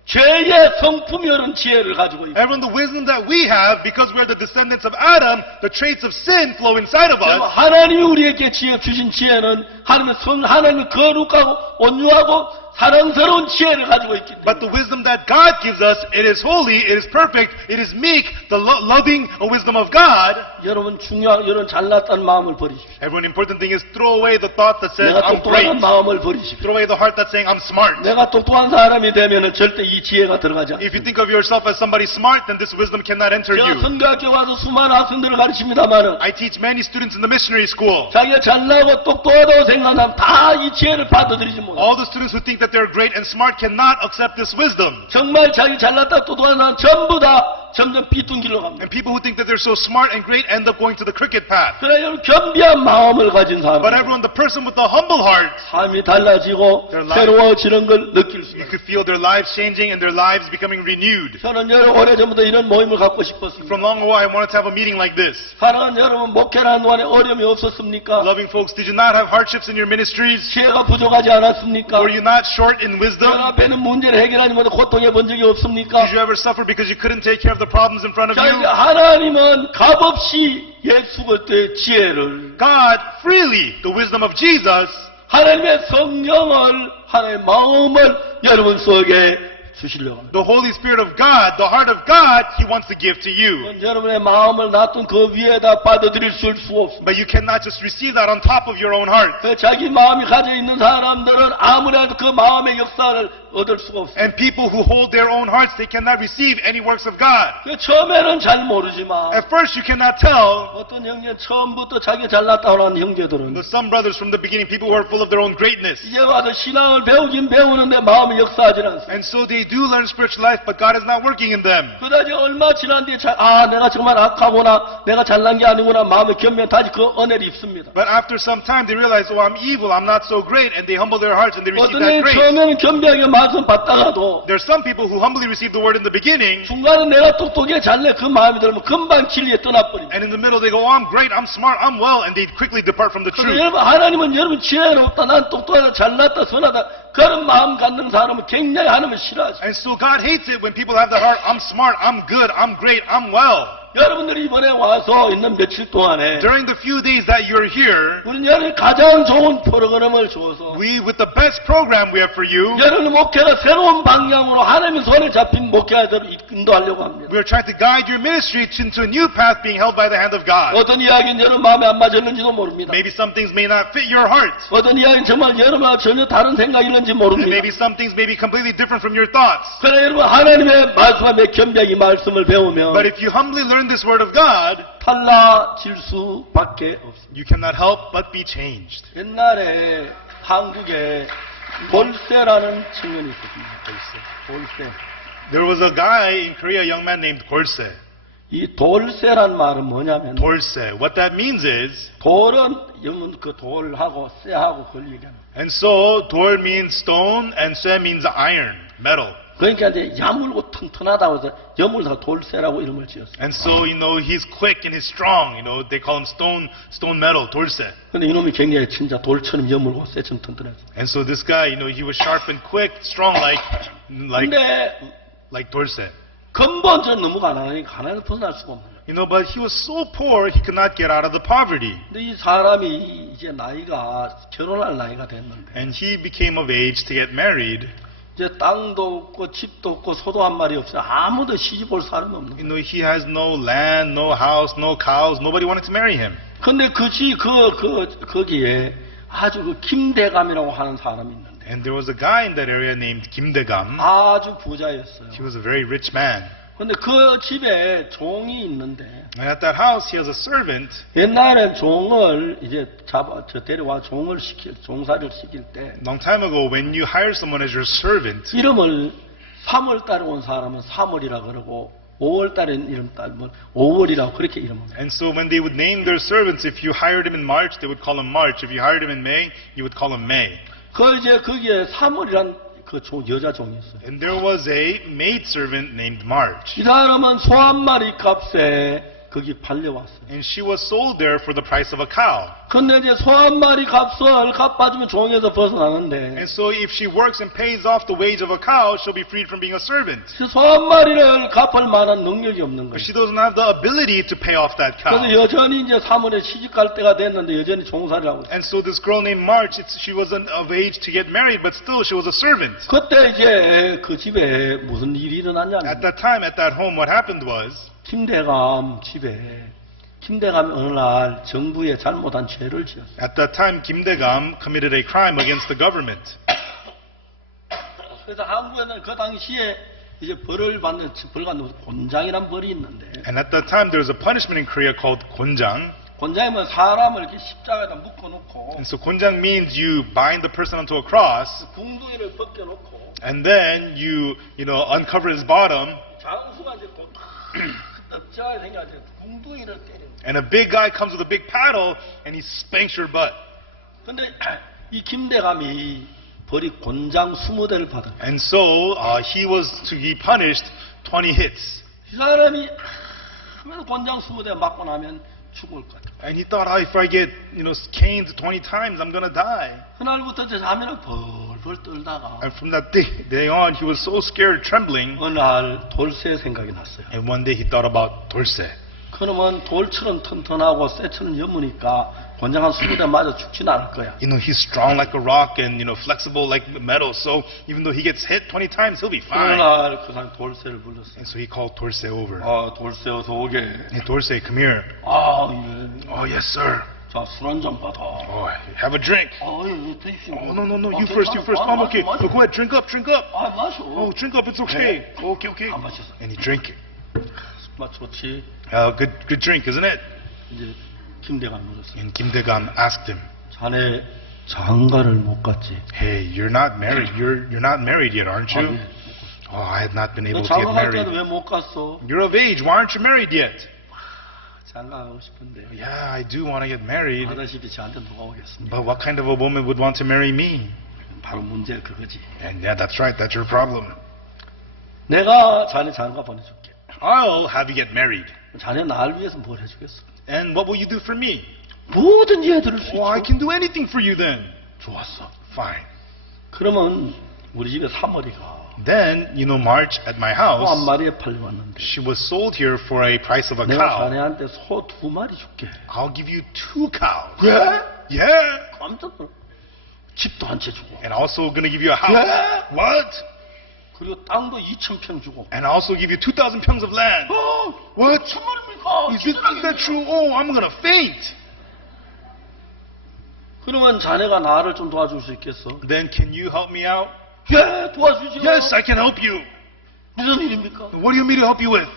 죄의 성품이 이런 지혜를 가지고 있습니다. Everyone, the wisdom that we have, because we're the descendants of Adam, the traits of sin flow inside of us. 하나님이 우리에게 주신 지혜는 하나님의 거룩하고 온유하고 사랑스러운 지혜를 가지고 있기 때문에 But the wisdom that God gives us, it is holy, it is perfect, it is meek, the loving wisdom of God. 여러분 중요한 이런 잘났다는 마음을 버리십시오. Everyone, important thing is throw away the thought that says, 내가 I'm great. 똑똑한 마음을 버리십시오. Throw away the heart that's saying, I'm smart. 내가 똑똑한 사람이 되면은 절대 이 지혜가 들어가지 않습니다. If you think of yourself as somebody smart, then this wisdom cannot enter 제가 you. 선교학교 와서 수많은 학생들을 가르칩니다만은 I teach many students in the missionary school. 자기가 잘나고 똑똑하다고 생각하면 다 이 지혜를 받아들이지 못해요. All the students who think that they're great and smart cannot accept this wisdom. 정말 자기 잘났다 똑똑한 사람 전부 다 점점 삐뚤길로 갑니다. And people who think that they're so smart and great end up going to the crooked path. 그래 여러분 겸비한 마음을 가진 사람 But everyone, the person with the humble heart, 삶이 달라지고 Their life. 새로워지는 걸 느낄 수 you 있어요. could feel their lives changing and their lives becoming renewed. 저는 여러 오래전부터 이런 모임을 갖고 싶었습니다. From long ago, I wanted to have a meeting like this. 사랑하는 여러분 목회하는 동안에 어려움이 없었습니까? Loving folks, did you not have hardships in your ministries? 지혜가 부족하지 않았습니까? Were you not short in wisdom? 여 앞에는 문제를 해결하지 못해 고통해 본 적이 없습니까? Did you ever suffer because you couldn't take care of the problems in front of 자, 이제 you? 하나님은 값없이 예수 그리스도의 지혜를 God freely, the wisdom of Jesus, 하나님의 성령을 하나님의 마음을 여러분 속에 주시려고 합니다. the Holy Spirit of God, the heart of God, He wants to give to you. 여러분의 마음을 놔둔 그 위에다 받아들일 수 없습니다. But you cannot just receive that on top of your own heart. 그 자기 마음이 가져 있는 사람들은 아무래도 그 마음의 역사를 얻을 수가 없습니다. And people who hold their own hearts, they cannot receive any works of God. 그 처음에는 잘 모르지만 At first, you cannot tell. 어떤 형제 처음부터 자기 잘났다고 하는 형제들은 But some brothers from the beginning, people who are full of their own greatness. 이제 와서 신앙을 배우긴 배우는데 마음이 역사하지 않습니다. And so they do learn spiritual life, but God is not working in them. 그다지 얼마 지난 뒤에 내가 정말 악하구나, 내가 잘난 게 아니구나 마음의 겸비에 다시 그 은혜를 입습니다. But after some time, they realize, oh, I'm evil, I'm not so great, and they humble their hearts and they receive 어떤 that 형이 grace. 처음에는 겸비하게 말씀 받다가도 There's some people who humbly receive the word in the beginning, 중간에 내가 똑똑해 잘내 그 마음이 들면 금방 진리에 떠나버립니다. and in the middle they go, oh, I'm great, I'm smart, I'm well, and they quickly depart from the 그래서 truth. 여러분 하나님은 여러분 지혜롭다, 난 똑똑하다, 잘났다, 선하다 그런 마음 갖는 사람은 굉장히 하나님을 싫어하죠. And so God hates it when people have that heart, I'm smart, I'm good, I'm great, I'm well. 여러분들이 이번에 와서 있는 며칠 동안에 During the few days that you're here, 우리는 여러분 가장 좋은 프로그램을 줘서 with the best program we have for you, 여러분 목회가 새로운 방향으로 하나님의 손에 잡힌 목회자들을 인도하려고 합니다. we are trying to guide your ministry into a new path being held by the hand of God. 어떤 이야기는 여러분 마음에 안 맞았는지도 모릅니다. Maybe some things may not fit your heart. 어떤 이야기는 정말 여러분하고 전혀 다른 생각이는지 And 모릅니다. maybe some things may be completely different from your thoughts. 그러나 여러분 하나님의 말씀에 겸비하게 말씀을 배우면 But if you humbly learn this word of God, 달라질 수밖에 없습니다. you cannot help but be changed. 옛날에 한국에 돌쇠라는 청년이 있었습니다. 돌쇠. There was a guy in Korea, a young man named Gorse. 이 돌쇠란 말은 뭐냐면 Dorse. What that means is, 돌은 영문 그 돌하고 쇠하고 그걸 얘기하는. and so dor means stone and se means iron, metal. 그러니까 이제 야물고 튼튼하다고 해서 여물다가 돌쇠라고 이름을 지었어요. And so, he's quick and he's strong. They call him stone metal, Dorse. 근데 이놈이 굉장히 진짜 돌처럼 여물고 쇠처럼 튼튼했어요. And so this guy, he was sharp and quick, strong 근데 like Dorse. 근본적으로 너무 가난하니까 가난에서 벗어날 수가 없는 거예요. But he was so poor, he could not get out of the poverty. 근데 이 사람이 이제 나이가 결혼할 나이가 됐는데 And he became of age to get married. 이제 땅도 없고 집도 없고 소도 한 마리 없어요. 아무도 시집 올 사람이 없는 거예요. He has no land, no house, no cows. Nobody wanted to marry him. 근데 거기에 아주 그 김대감이라고 하는 사람이 있는데 And there was a guy in that area named Kim Dae-gam. 아주 부자였어요. He was a very rich man. 근데 그 집에 종이 있는데 And at that house, he has a servant. 옛날엔 종을 이제 데려와 종사를 시킬 때 Long time ago, when you hire someone as your servant, 이름을 3월 달에 온 사람은 3월이라 그러고 5월 달에 이름 따면 5월이라고 그렇게 이름을 해요. and so when they would name their servants, if you hired him in March, they would call him March. If you hired him in May, you would call him May. 거기에 3월이란 그 여자 종이 있어요. And there was a maid servant named March. 이 사람은 소 한 마리 값에 거기 팔려왔어요. And she was sold there for the price of a cow. 근데 이제 소 한 마리 값을 갚아주면 종에서 벗어나는데 And so if she works and pays off the wage of a cow, she'll be freed from being a servant. 소 한 마리를 갚을 만한 능력이 없는 But 거예요. she doesn't have the ability to pay off that 그래서 cow. 여전히 이제 사모에 시집갈 때가 됐는데 여전히 종살이를 하고 있어요. And so this girl named March, she wasn't of age to get married, but still she was a servant. 그때 이제 그 집에 무슨 일이 일어났냐면 At that time, at that home, what happened was 김대감 집에 김대감이 어느 날 정부에 잘못한 죄를 지었어요. at that time Kim Dae-gam committed a crime against the government. 그래서 한국에는 그 당시에 이제 벌을 받는 곤장이란 벌이 있는데 And at that time, there was a punishment in Korea called 곤장. 곤장이면 사람을 이렇게 십자가에다 묶어놓고 And so 곤장 means you bind the person onto a cross, 궁둥이를 벗겨놓고 and then you uncover his bottom, 장수가 이제 떡자가 생겨가지고 궁둥이를 때리는 거예요. and a big guy comes with a big paddle, and he spanks your butt. 근데 이 김대감이 벌이 곤장 20대를 받은 거예요. And so he was to be punished 20 hits. 이 사람이 그래서 곤장 20대 맞고 나면 죽을 것 같아요. And he thought, if I get caned 20 times, I'm gonna die. 그날부터 이제 자면은 벌벌 떨다가 And from that day on, he was so scared, trembling. 어느 날 돌쇠 생각이 났어요. And one day he thought about 돌쇠. 그러면 돌처럼 튼튼하고 쇠처럼 여무니까 곤장 한 20대 맞아 죽진 않을 거야. He's strong like a rock and flexible like metal. So even though he gets hit 20 times, he'll be 어느 fine. 날 그 사람 돌쇠를 불렀어요. And so he called 돌쇠 over. 아, 돌쇠 어서 오게. Hey, 돌쇠, come here. 아, 예. Oh yes, sir. 자, 술 한 잔 받아. Oh, have a drink. 아, 예, 드십시오. Oh no. 아, You first. 괜찮아. I'm okay. 마셔. Go ahead, drink up. 아, 마셔. Oh, drink up. It's okay. Okay. 안 마셨어. And he drank it. 맛 좋지. Good drink, isn't it? 이제 김대감 물었어요. And Kim Dae-gam asked him, 자네 장가를 못 갔지? "Hey, you're not married. You're not married yet, aren't 아, you?" 예. Oh, I had not been 너 able to get 장가 갈 때도 married. 왜 못 갔어? You're of age. Why aren't you married yet? 장가 가고 싶은데. Yeah, I do want to get married. 하다시피 저한테 누가 오겠습니까? But what kind of a woman would want to marry me? 바로 문제 그거지. And yeah, that's right. That's your problem. 내가 자네 장가 보내줄게. I'll have you get married. 자네 날 위해서 뭘 해주겠어? And what will you do for me? 뭐든지 해드릴 수 Oh, I 있어. can do anything for you then. 좋았어. Fine. 그러면 우리 집에 사머리가 Then, March at my 소 한 house, 마리에 팔려왔는데 she was sold here for a price of a 내가 cow. 자네한테 소 2마리 줄게. I'll give you 2 cows. 예? Yeah. 깜짝 놀라. 집도 한 채 주고. And also gonna give you a house. Yeah. What? 그리고 땅도 2,000평 주고. And I also give you 2,000 평s of land. What? 정말입니까? Is that true? Oh, I'm gonna faint. 그러면 자네가 나를 좀 도와줄 수 있겠어? Then can you help me out? 예, 도와주죠. Yes, I can help you. 무슨 일입니까? What do you want me to help you with?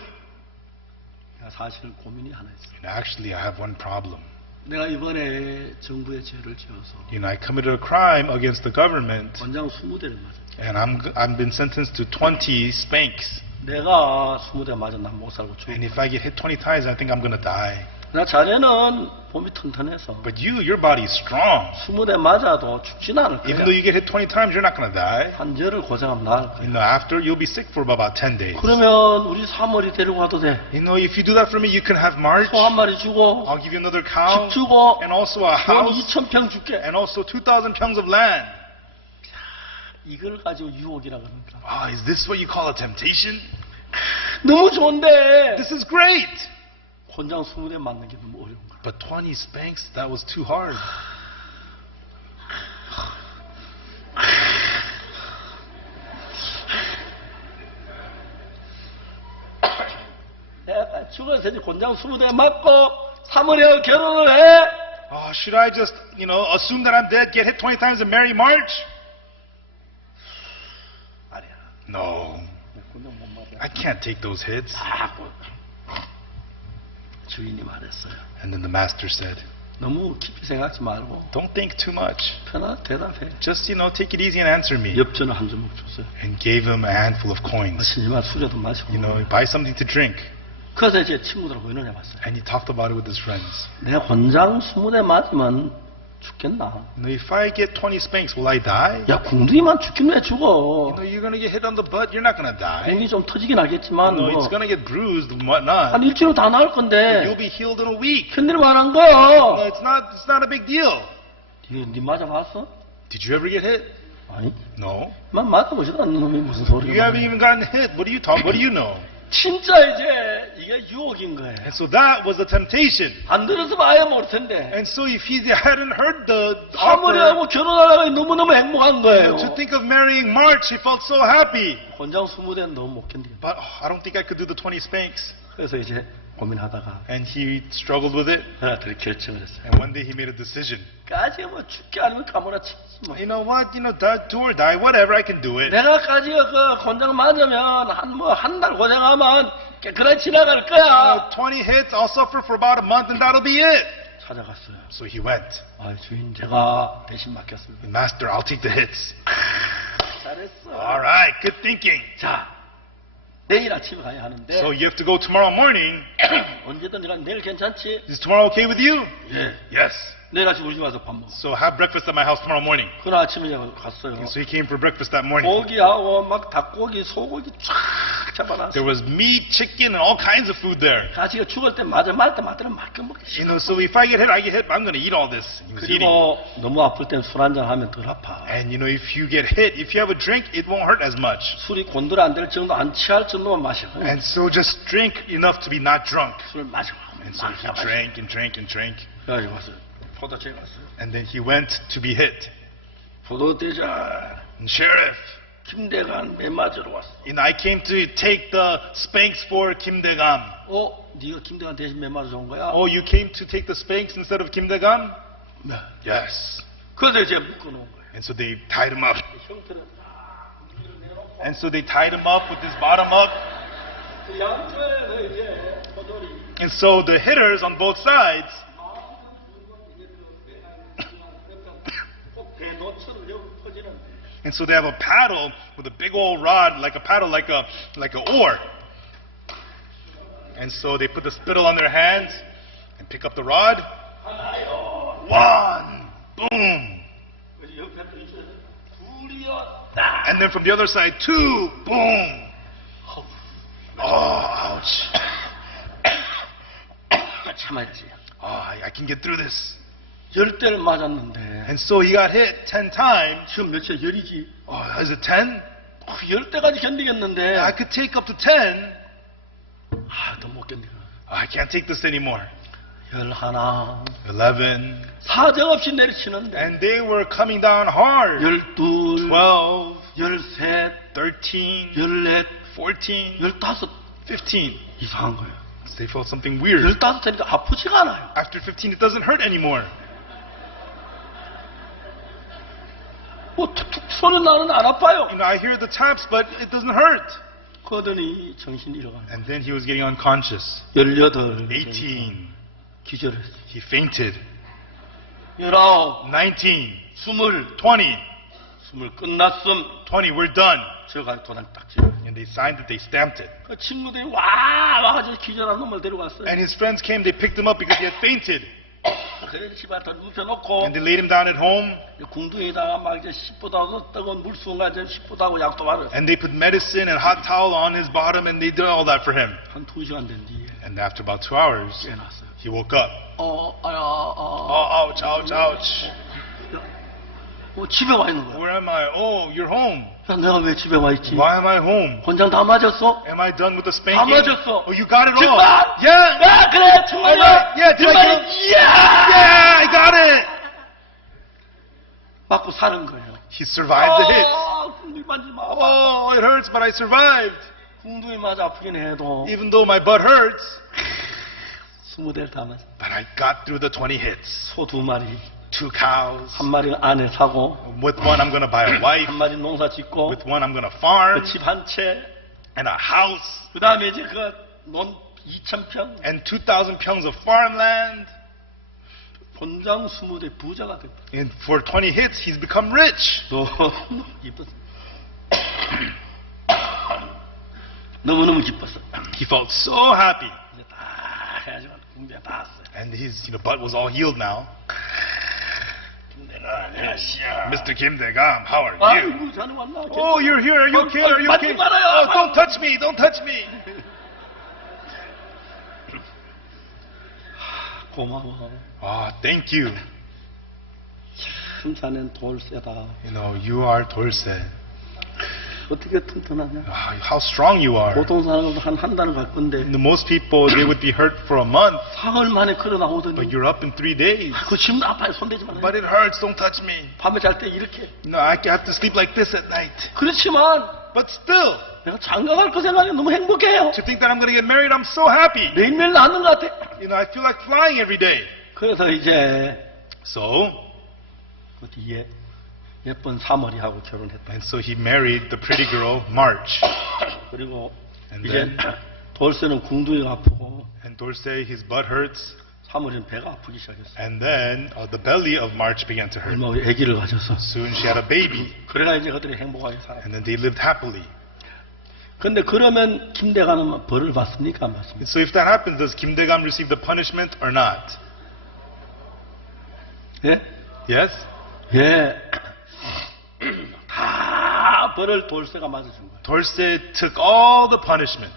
내가 사실 고민이 하나 있어. And actually, I have one problem. 내가 이번에 정부에 죄를 지어서 I committed a crime against the government, 권장 20대를 맞았어. and I've been sentenced to 20 spanks. 내가 20대 맞아 난 못 살고 죽어. And if I get hit 20 times, I think I'm gonna die. 나 자네는 몸이 튼튼해서 But your body is strong. 20대 맞아도 죽진 않을 Even 거야. though you get hit 20 times, you're not gonna die. 한 열을 고생하면 나을 거야. After, you'll be sick for about 10 days. 그러면 우리 사머리 데리고 와도 돼. If you do that for me, you can have March. 소 한 마리 주고 I'll give you another cow. 집 주고 And also a 돈 house. 2,000평 줄게. And also 2,000 평s of land. 이걸 가지고 유혹이라 그러니까. Ah, is this what you call a temptation? 너무 좋은데 This is great. 권장 20대 맞는 게 너무 어려운 거야. But 20 spanks, that was too hard. 내가 죽어서 이제 권장 20대 맞고 사머리하고 결혼을 해. Oh, should I just, assume that I'm dead, get hit 20 times and marry March? 아니야. No. 권장 못 맞아. I can't take those hits. 주인이 말했어요. And then the master said, 너무 깊이 생각하지 말고 don't think too much. 편하게 대답해. Just, take it easy and answer me. 엽전을 한 주먹 줬어요. And gave him a handful of coins. 신이만 수저도 마시고. Buy something to drink. 그래서 제 친구들하고 의논해 봤어요. And he talked about it with his friends. 내가 권장 20대 맞으면 죽겠나? If I get 20 spanks, will I die? 야, 궁둥이만 죽긴 왜 죽어? You're gonna get hit on the butt. You're not gonna die. 궁둥이 좀 터지긴 하겠지만, 뭐. It's gonna get bruised and whatnot. 한 일주일 다 나을 건데, You'll be healed in a week. 큰일 만한 거. It's not a big deal. 니 맞아봤어? Did you ever get hit? 아니, No. 만 맞아보지도 않는 놈이 무슨 You 소리야. haven't even gotten hit. What do you know? 진짜 이제 이게 유혹인 거예요. And so that was the temptation. 안 들었으면 아예 모를 텐데. And so if he hadn't heard the offer 사모리하고 결혼하다가 너무너무 행복한 거예요. to think of marrying March, he felt so happy. 권장 20대는 너무 못 견디겠다. But I don't think I could do the 20 spanks. 그래서 이제 고민하다가 And he struggled with it. 하나들이 결정을 했어요. And one day he made a decision. 까지가 뭐 죽게 아니면 가모라 치지 뭐. You know what? Do or die, whatever, I can do it. 내가 까지가 그 권장 맞으면 한 달 고생하면 깨끗하게 지나갈 거야. 20 hits, I'll suffer for about a month and that'll be it. 찾아갔어요. So he went. 아, 주인 제가 대신 맡겼습니다. Master, I'll take the hits. 잘했어. All right, good thinking. 자, 내일 아침에 가야 하는데 So you have to go tomorrow morning. 언제든 내가 내일 괜찮지? Is tomorrow okay with you? 예. Yes. 내일 아침 우리 집 와서 밥 먹어. So have breakfast at my house tomorrow morning. 그날 아침에 제가 갔어요. And so he came for breakfast that morning. 고기하고 막 닭고기, 소고기 쫙 잡아놨어. There was meat, chicken, and all kinds of food there. 가시가 죽을 때 맞을 때마다 맡겨 먹기 싫어. So if I get hit, I get hit. But I'm going to eat all this. He was eating. 그리고 너무 아플 땐 술 한잔 하면 덜 아파. And if you get hit, if you have a drink, it won't hurt as much. 술이 곤두레 안 될 정도, 안 취할 정도만 마셔. And so just drink enough to be not drunk. 술 마셔. And so he drank and drank and drank. 그래가지고 왔어요. 포도주에 갔어요. And then he went to be hit. 포도대장 And sheriff, 김대관 매 맞으러 왔어. I came to take the spanks for Kim Dae-gam. 네가 김대관 대신 매 맞으러 온 거야? Oh, you came to take the spanks instead of Kim Dae-gam? 네. Yes. 그래서 이제 묶어놓은 거예요. And so they tied him up. 형태는 And so they tied him up with his bottom up. 양쪽에서 이제 포도리 And so the hitters on both sides, 꼭 배노처럼 여기 퍼지는데 and so they have a paddle with a big old rod, like a paddle, like a oar. And so they put the spittle on their hands and pick up the rod. 하나요. One, boom. 그래서 옆에 또 있어요. 둘이요. 딱. And then from the other side, two, boom. Oh, ouch. 참아야지. Oh, I can get through this. 10대를 맞았는데 And so he got hit 10 times. 지금 몇이야? 10이지. Oh, is it 10? 10대까지 견디겠는데 I could take up to 10. 더 못 견디가. I can't take this anymore. 11 11. 사정없이 내리치는데 And they were coming down hard. 12 12, 13 13, 14 14, 15 15. 이상한 거예요. They felt something weird. 15 되니까 아프지가 않아요. After 15, it doesn't hurt anymore. 뭐 툭툭 소리 나는 안 아파요. I hear the taps, but it doesn't hurt. 그러더니 정신이 잃어가요. And then he was getting unconscious. 18 18. 기절했어. He fainted. 19 19. 20 20. 20 끝났음. 20. We're done. 제가 도장 딱 찍어. And they signed it. They stamped it. 그 친구들이 와가지고 기절한 놈을 데려갔어요. And his friends came. They picked him up because he had fainted. 그래서 집에 다 눕혀놓고 And they laid him down at home. 궁둥이에다가 막 이제 씹보다고 뜨거운 물수가 이제 씹보다고 약도 받았어. And they put medicine and hot towel on his bottom. And they did all that for him. 한 2시간 된 뒤에 And after about 2 hours, 깨어났어요. he woke up. Oh, ouch, ouch, ouch. 집에 와 있는 거야. Where am I? Oh, you're home. 야, 내가 왜 집에 와 있지? Why am I home? 권장 다 맞았어? Am I done with the 다 spanking? 맞았어. Oh, you got it all. 정말? Yeah. 야, 그래, 정말요? Alright, yeah, did I 정말, get it? 이야! Yeah, I got it. 맞고 사는 거예요. He survived the hits. 궁둥이 만지지 마. Oh, it hurts, but I survived. 궁둥이 맞아 아프긴 해도 Even though my butt hurts, 20대를 다 맞아. but I got through the 20 hits. 소 2마리, 2 cows. 한 마리는 아내 사고, With one, I'm going to buy a wife. 한 마리 농사 짓고, With one, I'm going to farm. 집 한 채, And a house. 그 다음에 이제 논 2,000평, And 2,000 pyongs of farmland. 본장 20대 부자가 됐다. And for 20 hits, he's become rich. 너무 기뻤어. 너무너무 기뻤어. He felt so happy. 이제 다 해가지고 군대 다 왔어요. And his butt was all healed now. 내가 안녕하시야. Mr. Kim Dae-gam, how are you? 아이고 자네 왔나? Oh, you're here. Are you okay? Are you okay? 맞지 말아요. Oh, don't touch me. Don't touch me. 고마워. Ah, thank you. 참 자넨 돌쇠다. You know, you are 돌쇠. 어떻게 튼튼하냐? Ah, how strong you are. 보통 사람은 한 달을 갈 건데 The most people, they would be hurt for a month, 사흘 만에 걸어 but 나오더니 you're up in 3 days. 그 지금 아파요. 손대지 말아요. But it hurts. Don't touch me. 밤에 잘 때 이렇게. No, I have to sleep like this at night. 그렇지만 But still, 내가 장가갈 거 생각해 너무 행복해요. to think that I'm going to get married, I'm so happy. 매일매일 나는 것 같아. You know, I feel like flying every day. 그래서 이제 So, 그 뒤에 예쁜 사머리하고 결혼했다. and so he married the pretty girl, March. 그리고 And 이제 then, 돌쇠는 궁둥이가 아프고 and Dorsey, his butt hurts. 사머리는 배가 아프기 시작했어. And then the belly of March began to hurt. 얼마 후에 아기를 가졌어. Soon she had a baby, 그래가 이제 그들이 행복하게 살았어. and then they lived happily. 근데 그러면 김대관은 벌을 받습니까? 안 받습니까? So if that happens, does Kim Dae-gam receive the punishment or not? 예? Yes? 예. 다 벌을 돌쇠가 맞아준 거예요. Dorsey took all the punishment.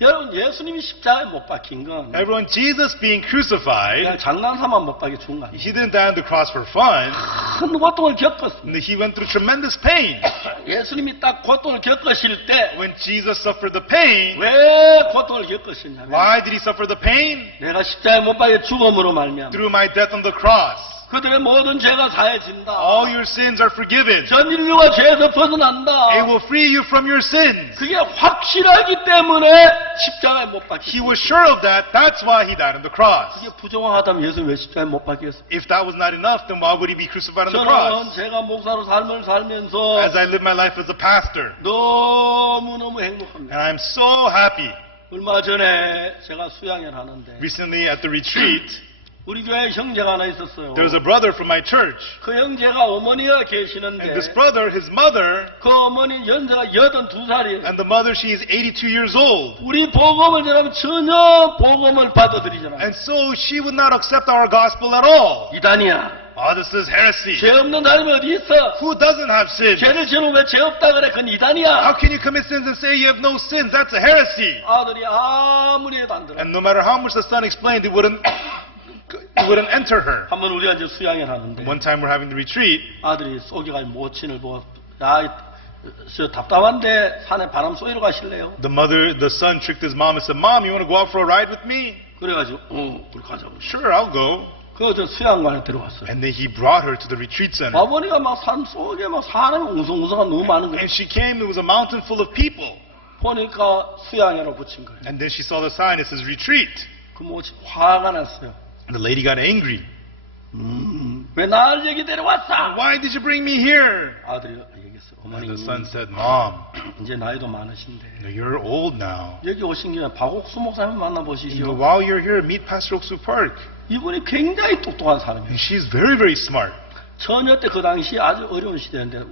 여러분 예수님이 십자가에 못 박힌 건 Everyone, Jesus being crucified, 그냥 장난삼아 못 박혀 죽은 거 아니에요. he didn't die on the cross for fun. 큰 고통을 겪었습니다. He went through tremendous pain. 예수님이 딱 고통을 겪으실 때 When Jesus suffered the pain, 왜 고통을 겪으셨냐면 why did he suffer the pain? 내가 십자가에 못 박혀 죽음으로 말미암아 Through my death on the cross. 그들의 모든 죄가 사해진다. All your sins are forgiven. 전 인류가 죄에서 It 벗어난다. will free you from your sins. 그게 확실하기 때문에 십자가에 못 He 박혔다. was sure of that. That's why he died on the cross. 그게 부정하다면 예수 왜 십자가에 못 박혔어? If that was not enough, then why would he be crucified on the 저는 cross? 제가 목사로 삶을 살면서 As I live my life as a pastor, 너무너무 행복합니다. and I'm so happy. 얼마 전에 제가 수양회를 하는데 Recently at the retreat, 우리 교회에 형제가 하나 있었어요. there was a brother from my church. 그 형제가 어머니가 And 계시는데 this brother, his mother, 그 어머니 연세가 82살이에요. and the mother, she is 82 years old. 우리 복음을 전하면 전혀 복음을 받아들이잖아요. And so she would not accept our gospel at all. 이단이야. Oh, this is heresy. 죄 없는 사람이 어디 있어? Who doesn't have sin? 죄를 지으면 왜 죄 없다 그래? 그건 How 이단이야. can you commit sins and say you have no sins? That's a heresy. 아들이 아무리 해도 안 들어. And no matter how much the son explained, it wouldn't enter her. 한번 우리가 이제 수양회를 하는데 One time we're having the retreat, 아들이 속여가지고 모친을 보고 저 답답한데 산에 바람 쏘이러 가실래요? the son tricked his mom and said, Mom, you want to go out for a ride with me? 그래가지고 우리 가자고. Sure, I'll go. 그저 수양관에 들어왔어요. And then he brought her to the retreat center. 아버니가 막 산 속에 막 사람이 웅성웅성한 너무 많은 거예요. And she came, it was a mountain full of people. 보니까 수양회로 붙인 거예요. And then she saw the sign, it says retreat. 그 모친 화가 났어요. And the lady got angry. 왜 나를 여기 데려왔어? Why did you bring me here? 아들이 얘기했어. And 어머니 the son said, Mom, 이제 나이도 많으신데 you're old now. 여기 오신 김에 박옥수 목사님 And 만나보시죠. while you're here, meet Pastor Oksu Park. 이분이 굉장히 똑똑한 사람이에요. And she's very, very smart. 처녀 때 그 당시 아주 어려운 시대인데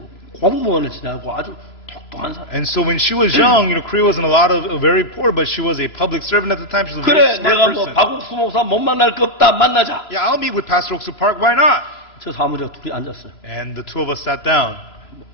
공무원을 지나고 아주 똑똑한 사람. And so when she was young, Korea was in a lot of very poor, but she was a public servant at the time. She was a very 그래 smart 내가 뭐 person. 박옥수 목사 못 만날 거 없다 만나자. Yeah, I'll meet with Pastor Oksu Park. Why not? 저 사무리가 둘이 앉았어요. And the two of us sat down.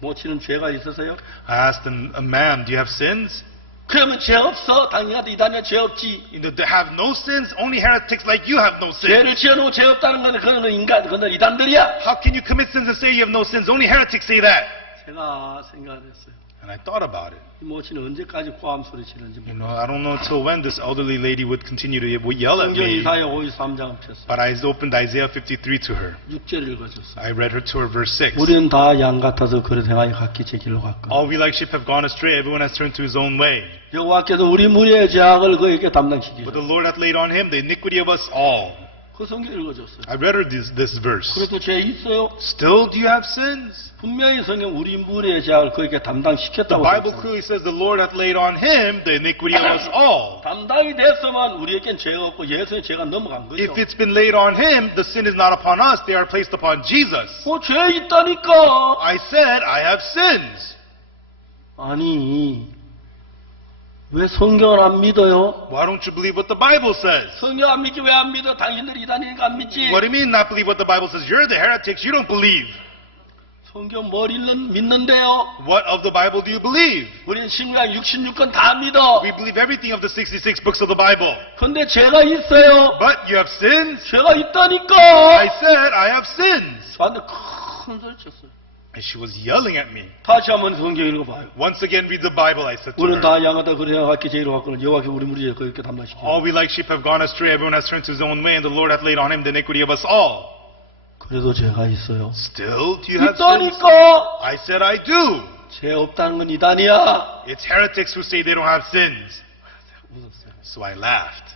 모치는 죄가 있으세요? I asked them, Ma'am, do you have sins? 그러면 죄 없어. 당연하다 이단이야 죄 없지. You know, they have no sins. Only heretics like you have no sins. 죄를 지어놓고 죄 없다는 거는 그거는 인간, 그거는 이단들이야. How can you commit sins and say you have no sins? Only heretics say that. 제가 생각을 했어요. And I thought about it. 이 모친은 언제까지 고함 소리 지르는지 You 모르겠어요. know, I don't know until when this elderly lady would continue to yell at 성경 me. 이사야 53장을 폈어요. But I opened Isaiah 53 to her. 6절을 읽어줬어요. I read her to her verse 6. 우리는 다 양 같아서 그릇 행하여 각기 제 길로 갔고 All we like sheep have gone astray. Everyone has turned to his own way. 여호와께서 우리 무리의 죄악을 그에게 But 담당시키시고 the Lord hath laid on him the iniquity of us all. 그 성경 읽어줬어요. I read her this verse. 그래서 죄 있어요? Still do you have sins? 분명히 성경 우리 무리의 죄악을 그에게 The 담당시켰다고 Bible 했어요. clearly says the Lord hath laid on him the iniquity of us all. 담당이 됐으면 우리에겐 죄가 없고 예수의 죄가 넘어간 거죠. If it's been laid on him, the sin is not upon us, they are placed upon Jesus. 죄 있다니까. I said, I have sins. 아니 왜 성경을 안 믿어요? Why don't you believe what the Bible says? 성경 안 믿지 왜 안 믿어? 당신들이 이단이니까 안 믿지. What do you mean not believe what the Bible says? You're the heretics. You don't believe. 성경 뭘 믿는데요? What of the Bible do you believe? 우리는 신구약 66권 다 믿어. We believe everything of the 66 books of the Bible. 근데 죄가 있어요. But you have sins? 죄가 있다니까. I said I have sins. 저한테 큰 소리 쳤어요. And she was yelling at me. 다시 한번 성경 읽어봐요. Once again, read the Bible, I said to 우리는 her. 다 양하다 그래야 갖게 제의로 갖고는 여호와께 우리 무리에 그렇게 담당시켜. All we like sheep have gone astray. Everyone has turned to his own way, and the Lord hath laid on him the iniquity of us all. 그래도 죄가 있어요. Still, do you have sins? 있다니까. I said I do. 죄 없다는 건 이단이야. It's heretics who say they don't have sins. 웃었어요. So I laughed.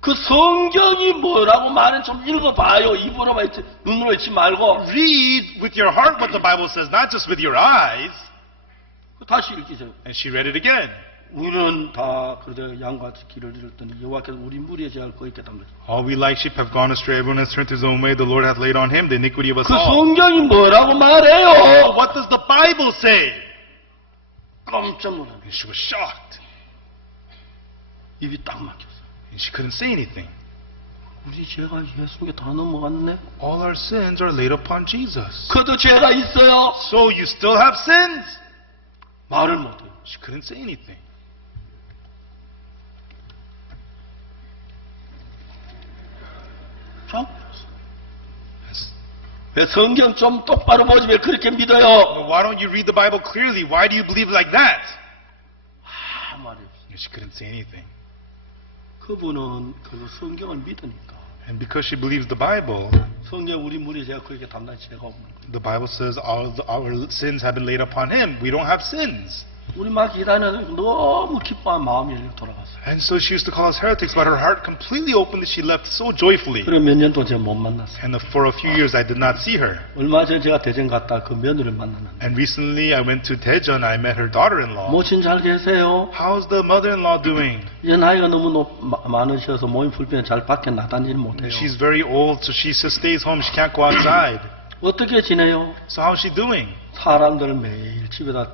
그 성경이 뭐라고 말은 좀 읽어봐요. 입으로만 읽지, 눈으로 읽지 말고. Read with your heart what the Bible says, not just with your eyes. 다시 읽기죠. And she read it again. 우리는 다 그러다 양과 길을 잃었더니 여호와께서 우리 무리의 죄를 거기게 담당하셨다. All we like sheep have gone astray. Everyone has turned to his own way. The Lord hath laid on him the iniquity of us 그 all. 성경이 뭐라고 말해요? What does the Bible say? 깜짝 놀랐네. And she was shocked. 입이 딱 막혔어. And she couldn't say anything. 우리 죄가 예수님께 다 넘어갔네. All our sins are laid upon Jesus. 그도 죄가 있어요. So you still have sins? 말을 못해요. She couldn't say anything. 참. 왜 성경 좀 똑바로 보지 왜 그렇게 믿어요? Well, why don't you read the Bible clearly? Why do you believe like that? 아, 말이 없어. And she couldn't say anything. 그분은 그 성경을 믿으니까. And because she believes the Bible, 성경 우리 무리 제가 그렇게 담당한 죄가 없는 거예요. the Bible says our sins have been laid upon him. We don't have sins. 우리 막 이단은 너무 기뻐한 마음이 돌아갔어요. And so she used to call us heretics, but her heart completely opened that she left so joyfully. 그래 몇 년 동안 제가 못 만났어요. And for a few years I did not see her. 얼마 전에 제가 대전 갔다 그 며느리를 만났는데 And recently I went to Daejeon. I met her daughter-in-law. 모친 잘 계세요? How's the mother-in-law doing? 이제 나이가 너무 많으셔서 몸이 불편해 잘 밖에 나다니질 못해요. She's very old, so she just stays home. She can't go outside. 어떻게 지내요? So how's she doing? 사람들 매일 집에다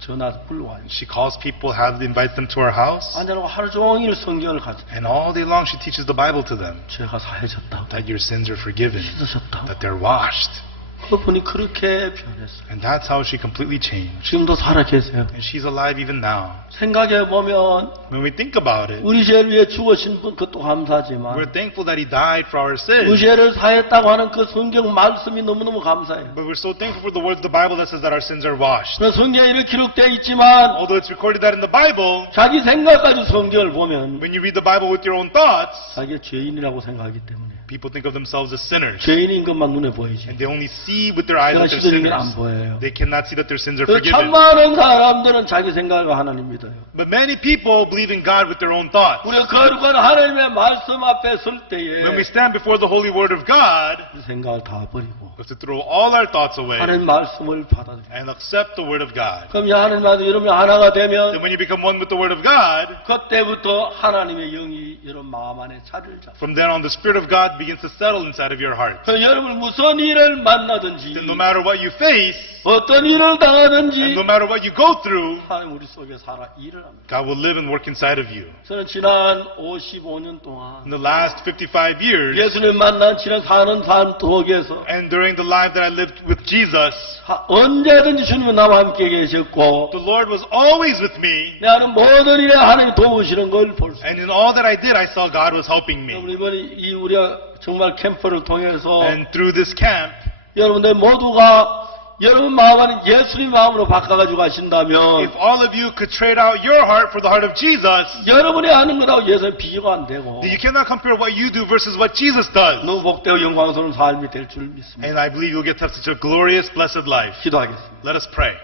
전화 불러와요. She calls people, invites them to our house, 앉아놓고 하루 종일 성경을 가르쳐. and all day long she teaches the Bible to them. 죄가 사해졌다고. That your sins are forgiven, 씻으셨다고. that they're washed. 그분이 그렇게 변했어요. And that's how she completely changed. 지금도 살아 계세요. And she's alive even now. 생각해 보면 When we think about it, 우리 죄를 위해 죽으신 분 그것도 감사하지만 we're thankful that he died for our sins. 그 죄를 사했다고 하는 그 성경 말씀이 너무너무 감사해요. But we're so thankful for the words of the Bible that says that our sins are washed. 그래서 성경에 이렇게 기록되어 있지만 Although it's recorded that in the Bible, 자기 생각까지 성경을 보면 when you read the Bible with your own thoughts, 자기가 죄인이라고 생각하기 때문에 people think of themselves as sinners. 죄인인 것만 눈에 보이지. And they only see with their eyes that they're 시도는 안 sinners. 보여요. They cannot see that their sins are 그 forgiven. 참 많은 사람들은 자기 생각을 하나님 믿어요. But many people believe in God with their own thoughts. 우리가 거룩한 하나님의 말씀 앞에 설 때에 When we stand before the holy word of God, 그 생각을 다 버리고 we have to throw all our thoughts away 하나님 말씀을 받아들여요. and accept the word of God. 그럼 이 하나님과 여러분이 하나가 되면 Then when you become one with the word of God, 그때부터 하나님의 영이 여러분 마음 안에 자리를 잡고 from then on the Spirit of God begins to settle inside of your heart. 그럼 여러분 무슨 일을 만나든지 Then no matter what you face, 어떤 일을 and 당하든지 no matter what you go through, 하나님 우리 속에 살아 일을 합니다. God will live and work inside of you. 저는 지난 55년 동안 In the last 55 years, 예수님 만난 지난 사는 삶 속에서 and during the life that I lived with Jesus, 언제든지 주님은 나와 함께 계셨고 the Lord was always with me, 내 하는 모든 일에 하나님 도우시는 걸 볼 수 있어요. and in all that I did, I saw God was helping me. 여러분 이번에 이 우리가 정말 캠프를 통해서 And through this camp, 여러분들 모두가 여러분 마음을 예수님 마음으로 바꿔가지고 가신다면 if all of you could trade out your heart for the heart of Jesus, 여러분이 하는 것하고 예수님 비교가 안 되고 then you cannot compare what you do versus what Jesus does. 너무 복되고 영광스러운 삶이 될 줄 믿습니다. And I believe you'll get to have such a glorious, blessed life. 기도하겠습니다. Let us pray.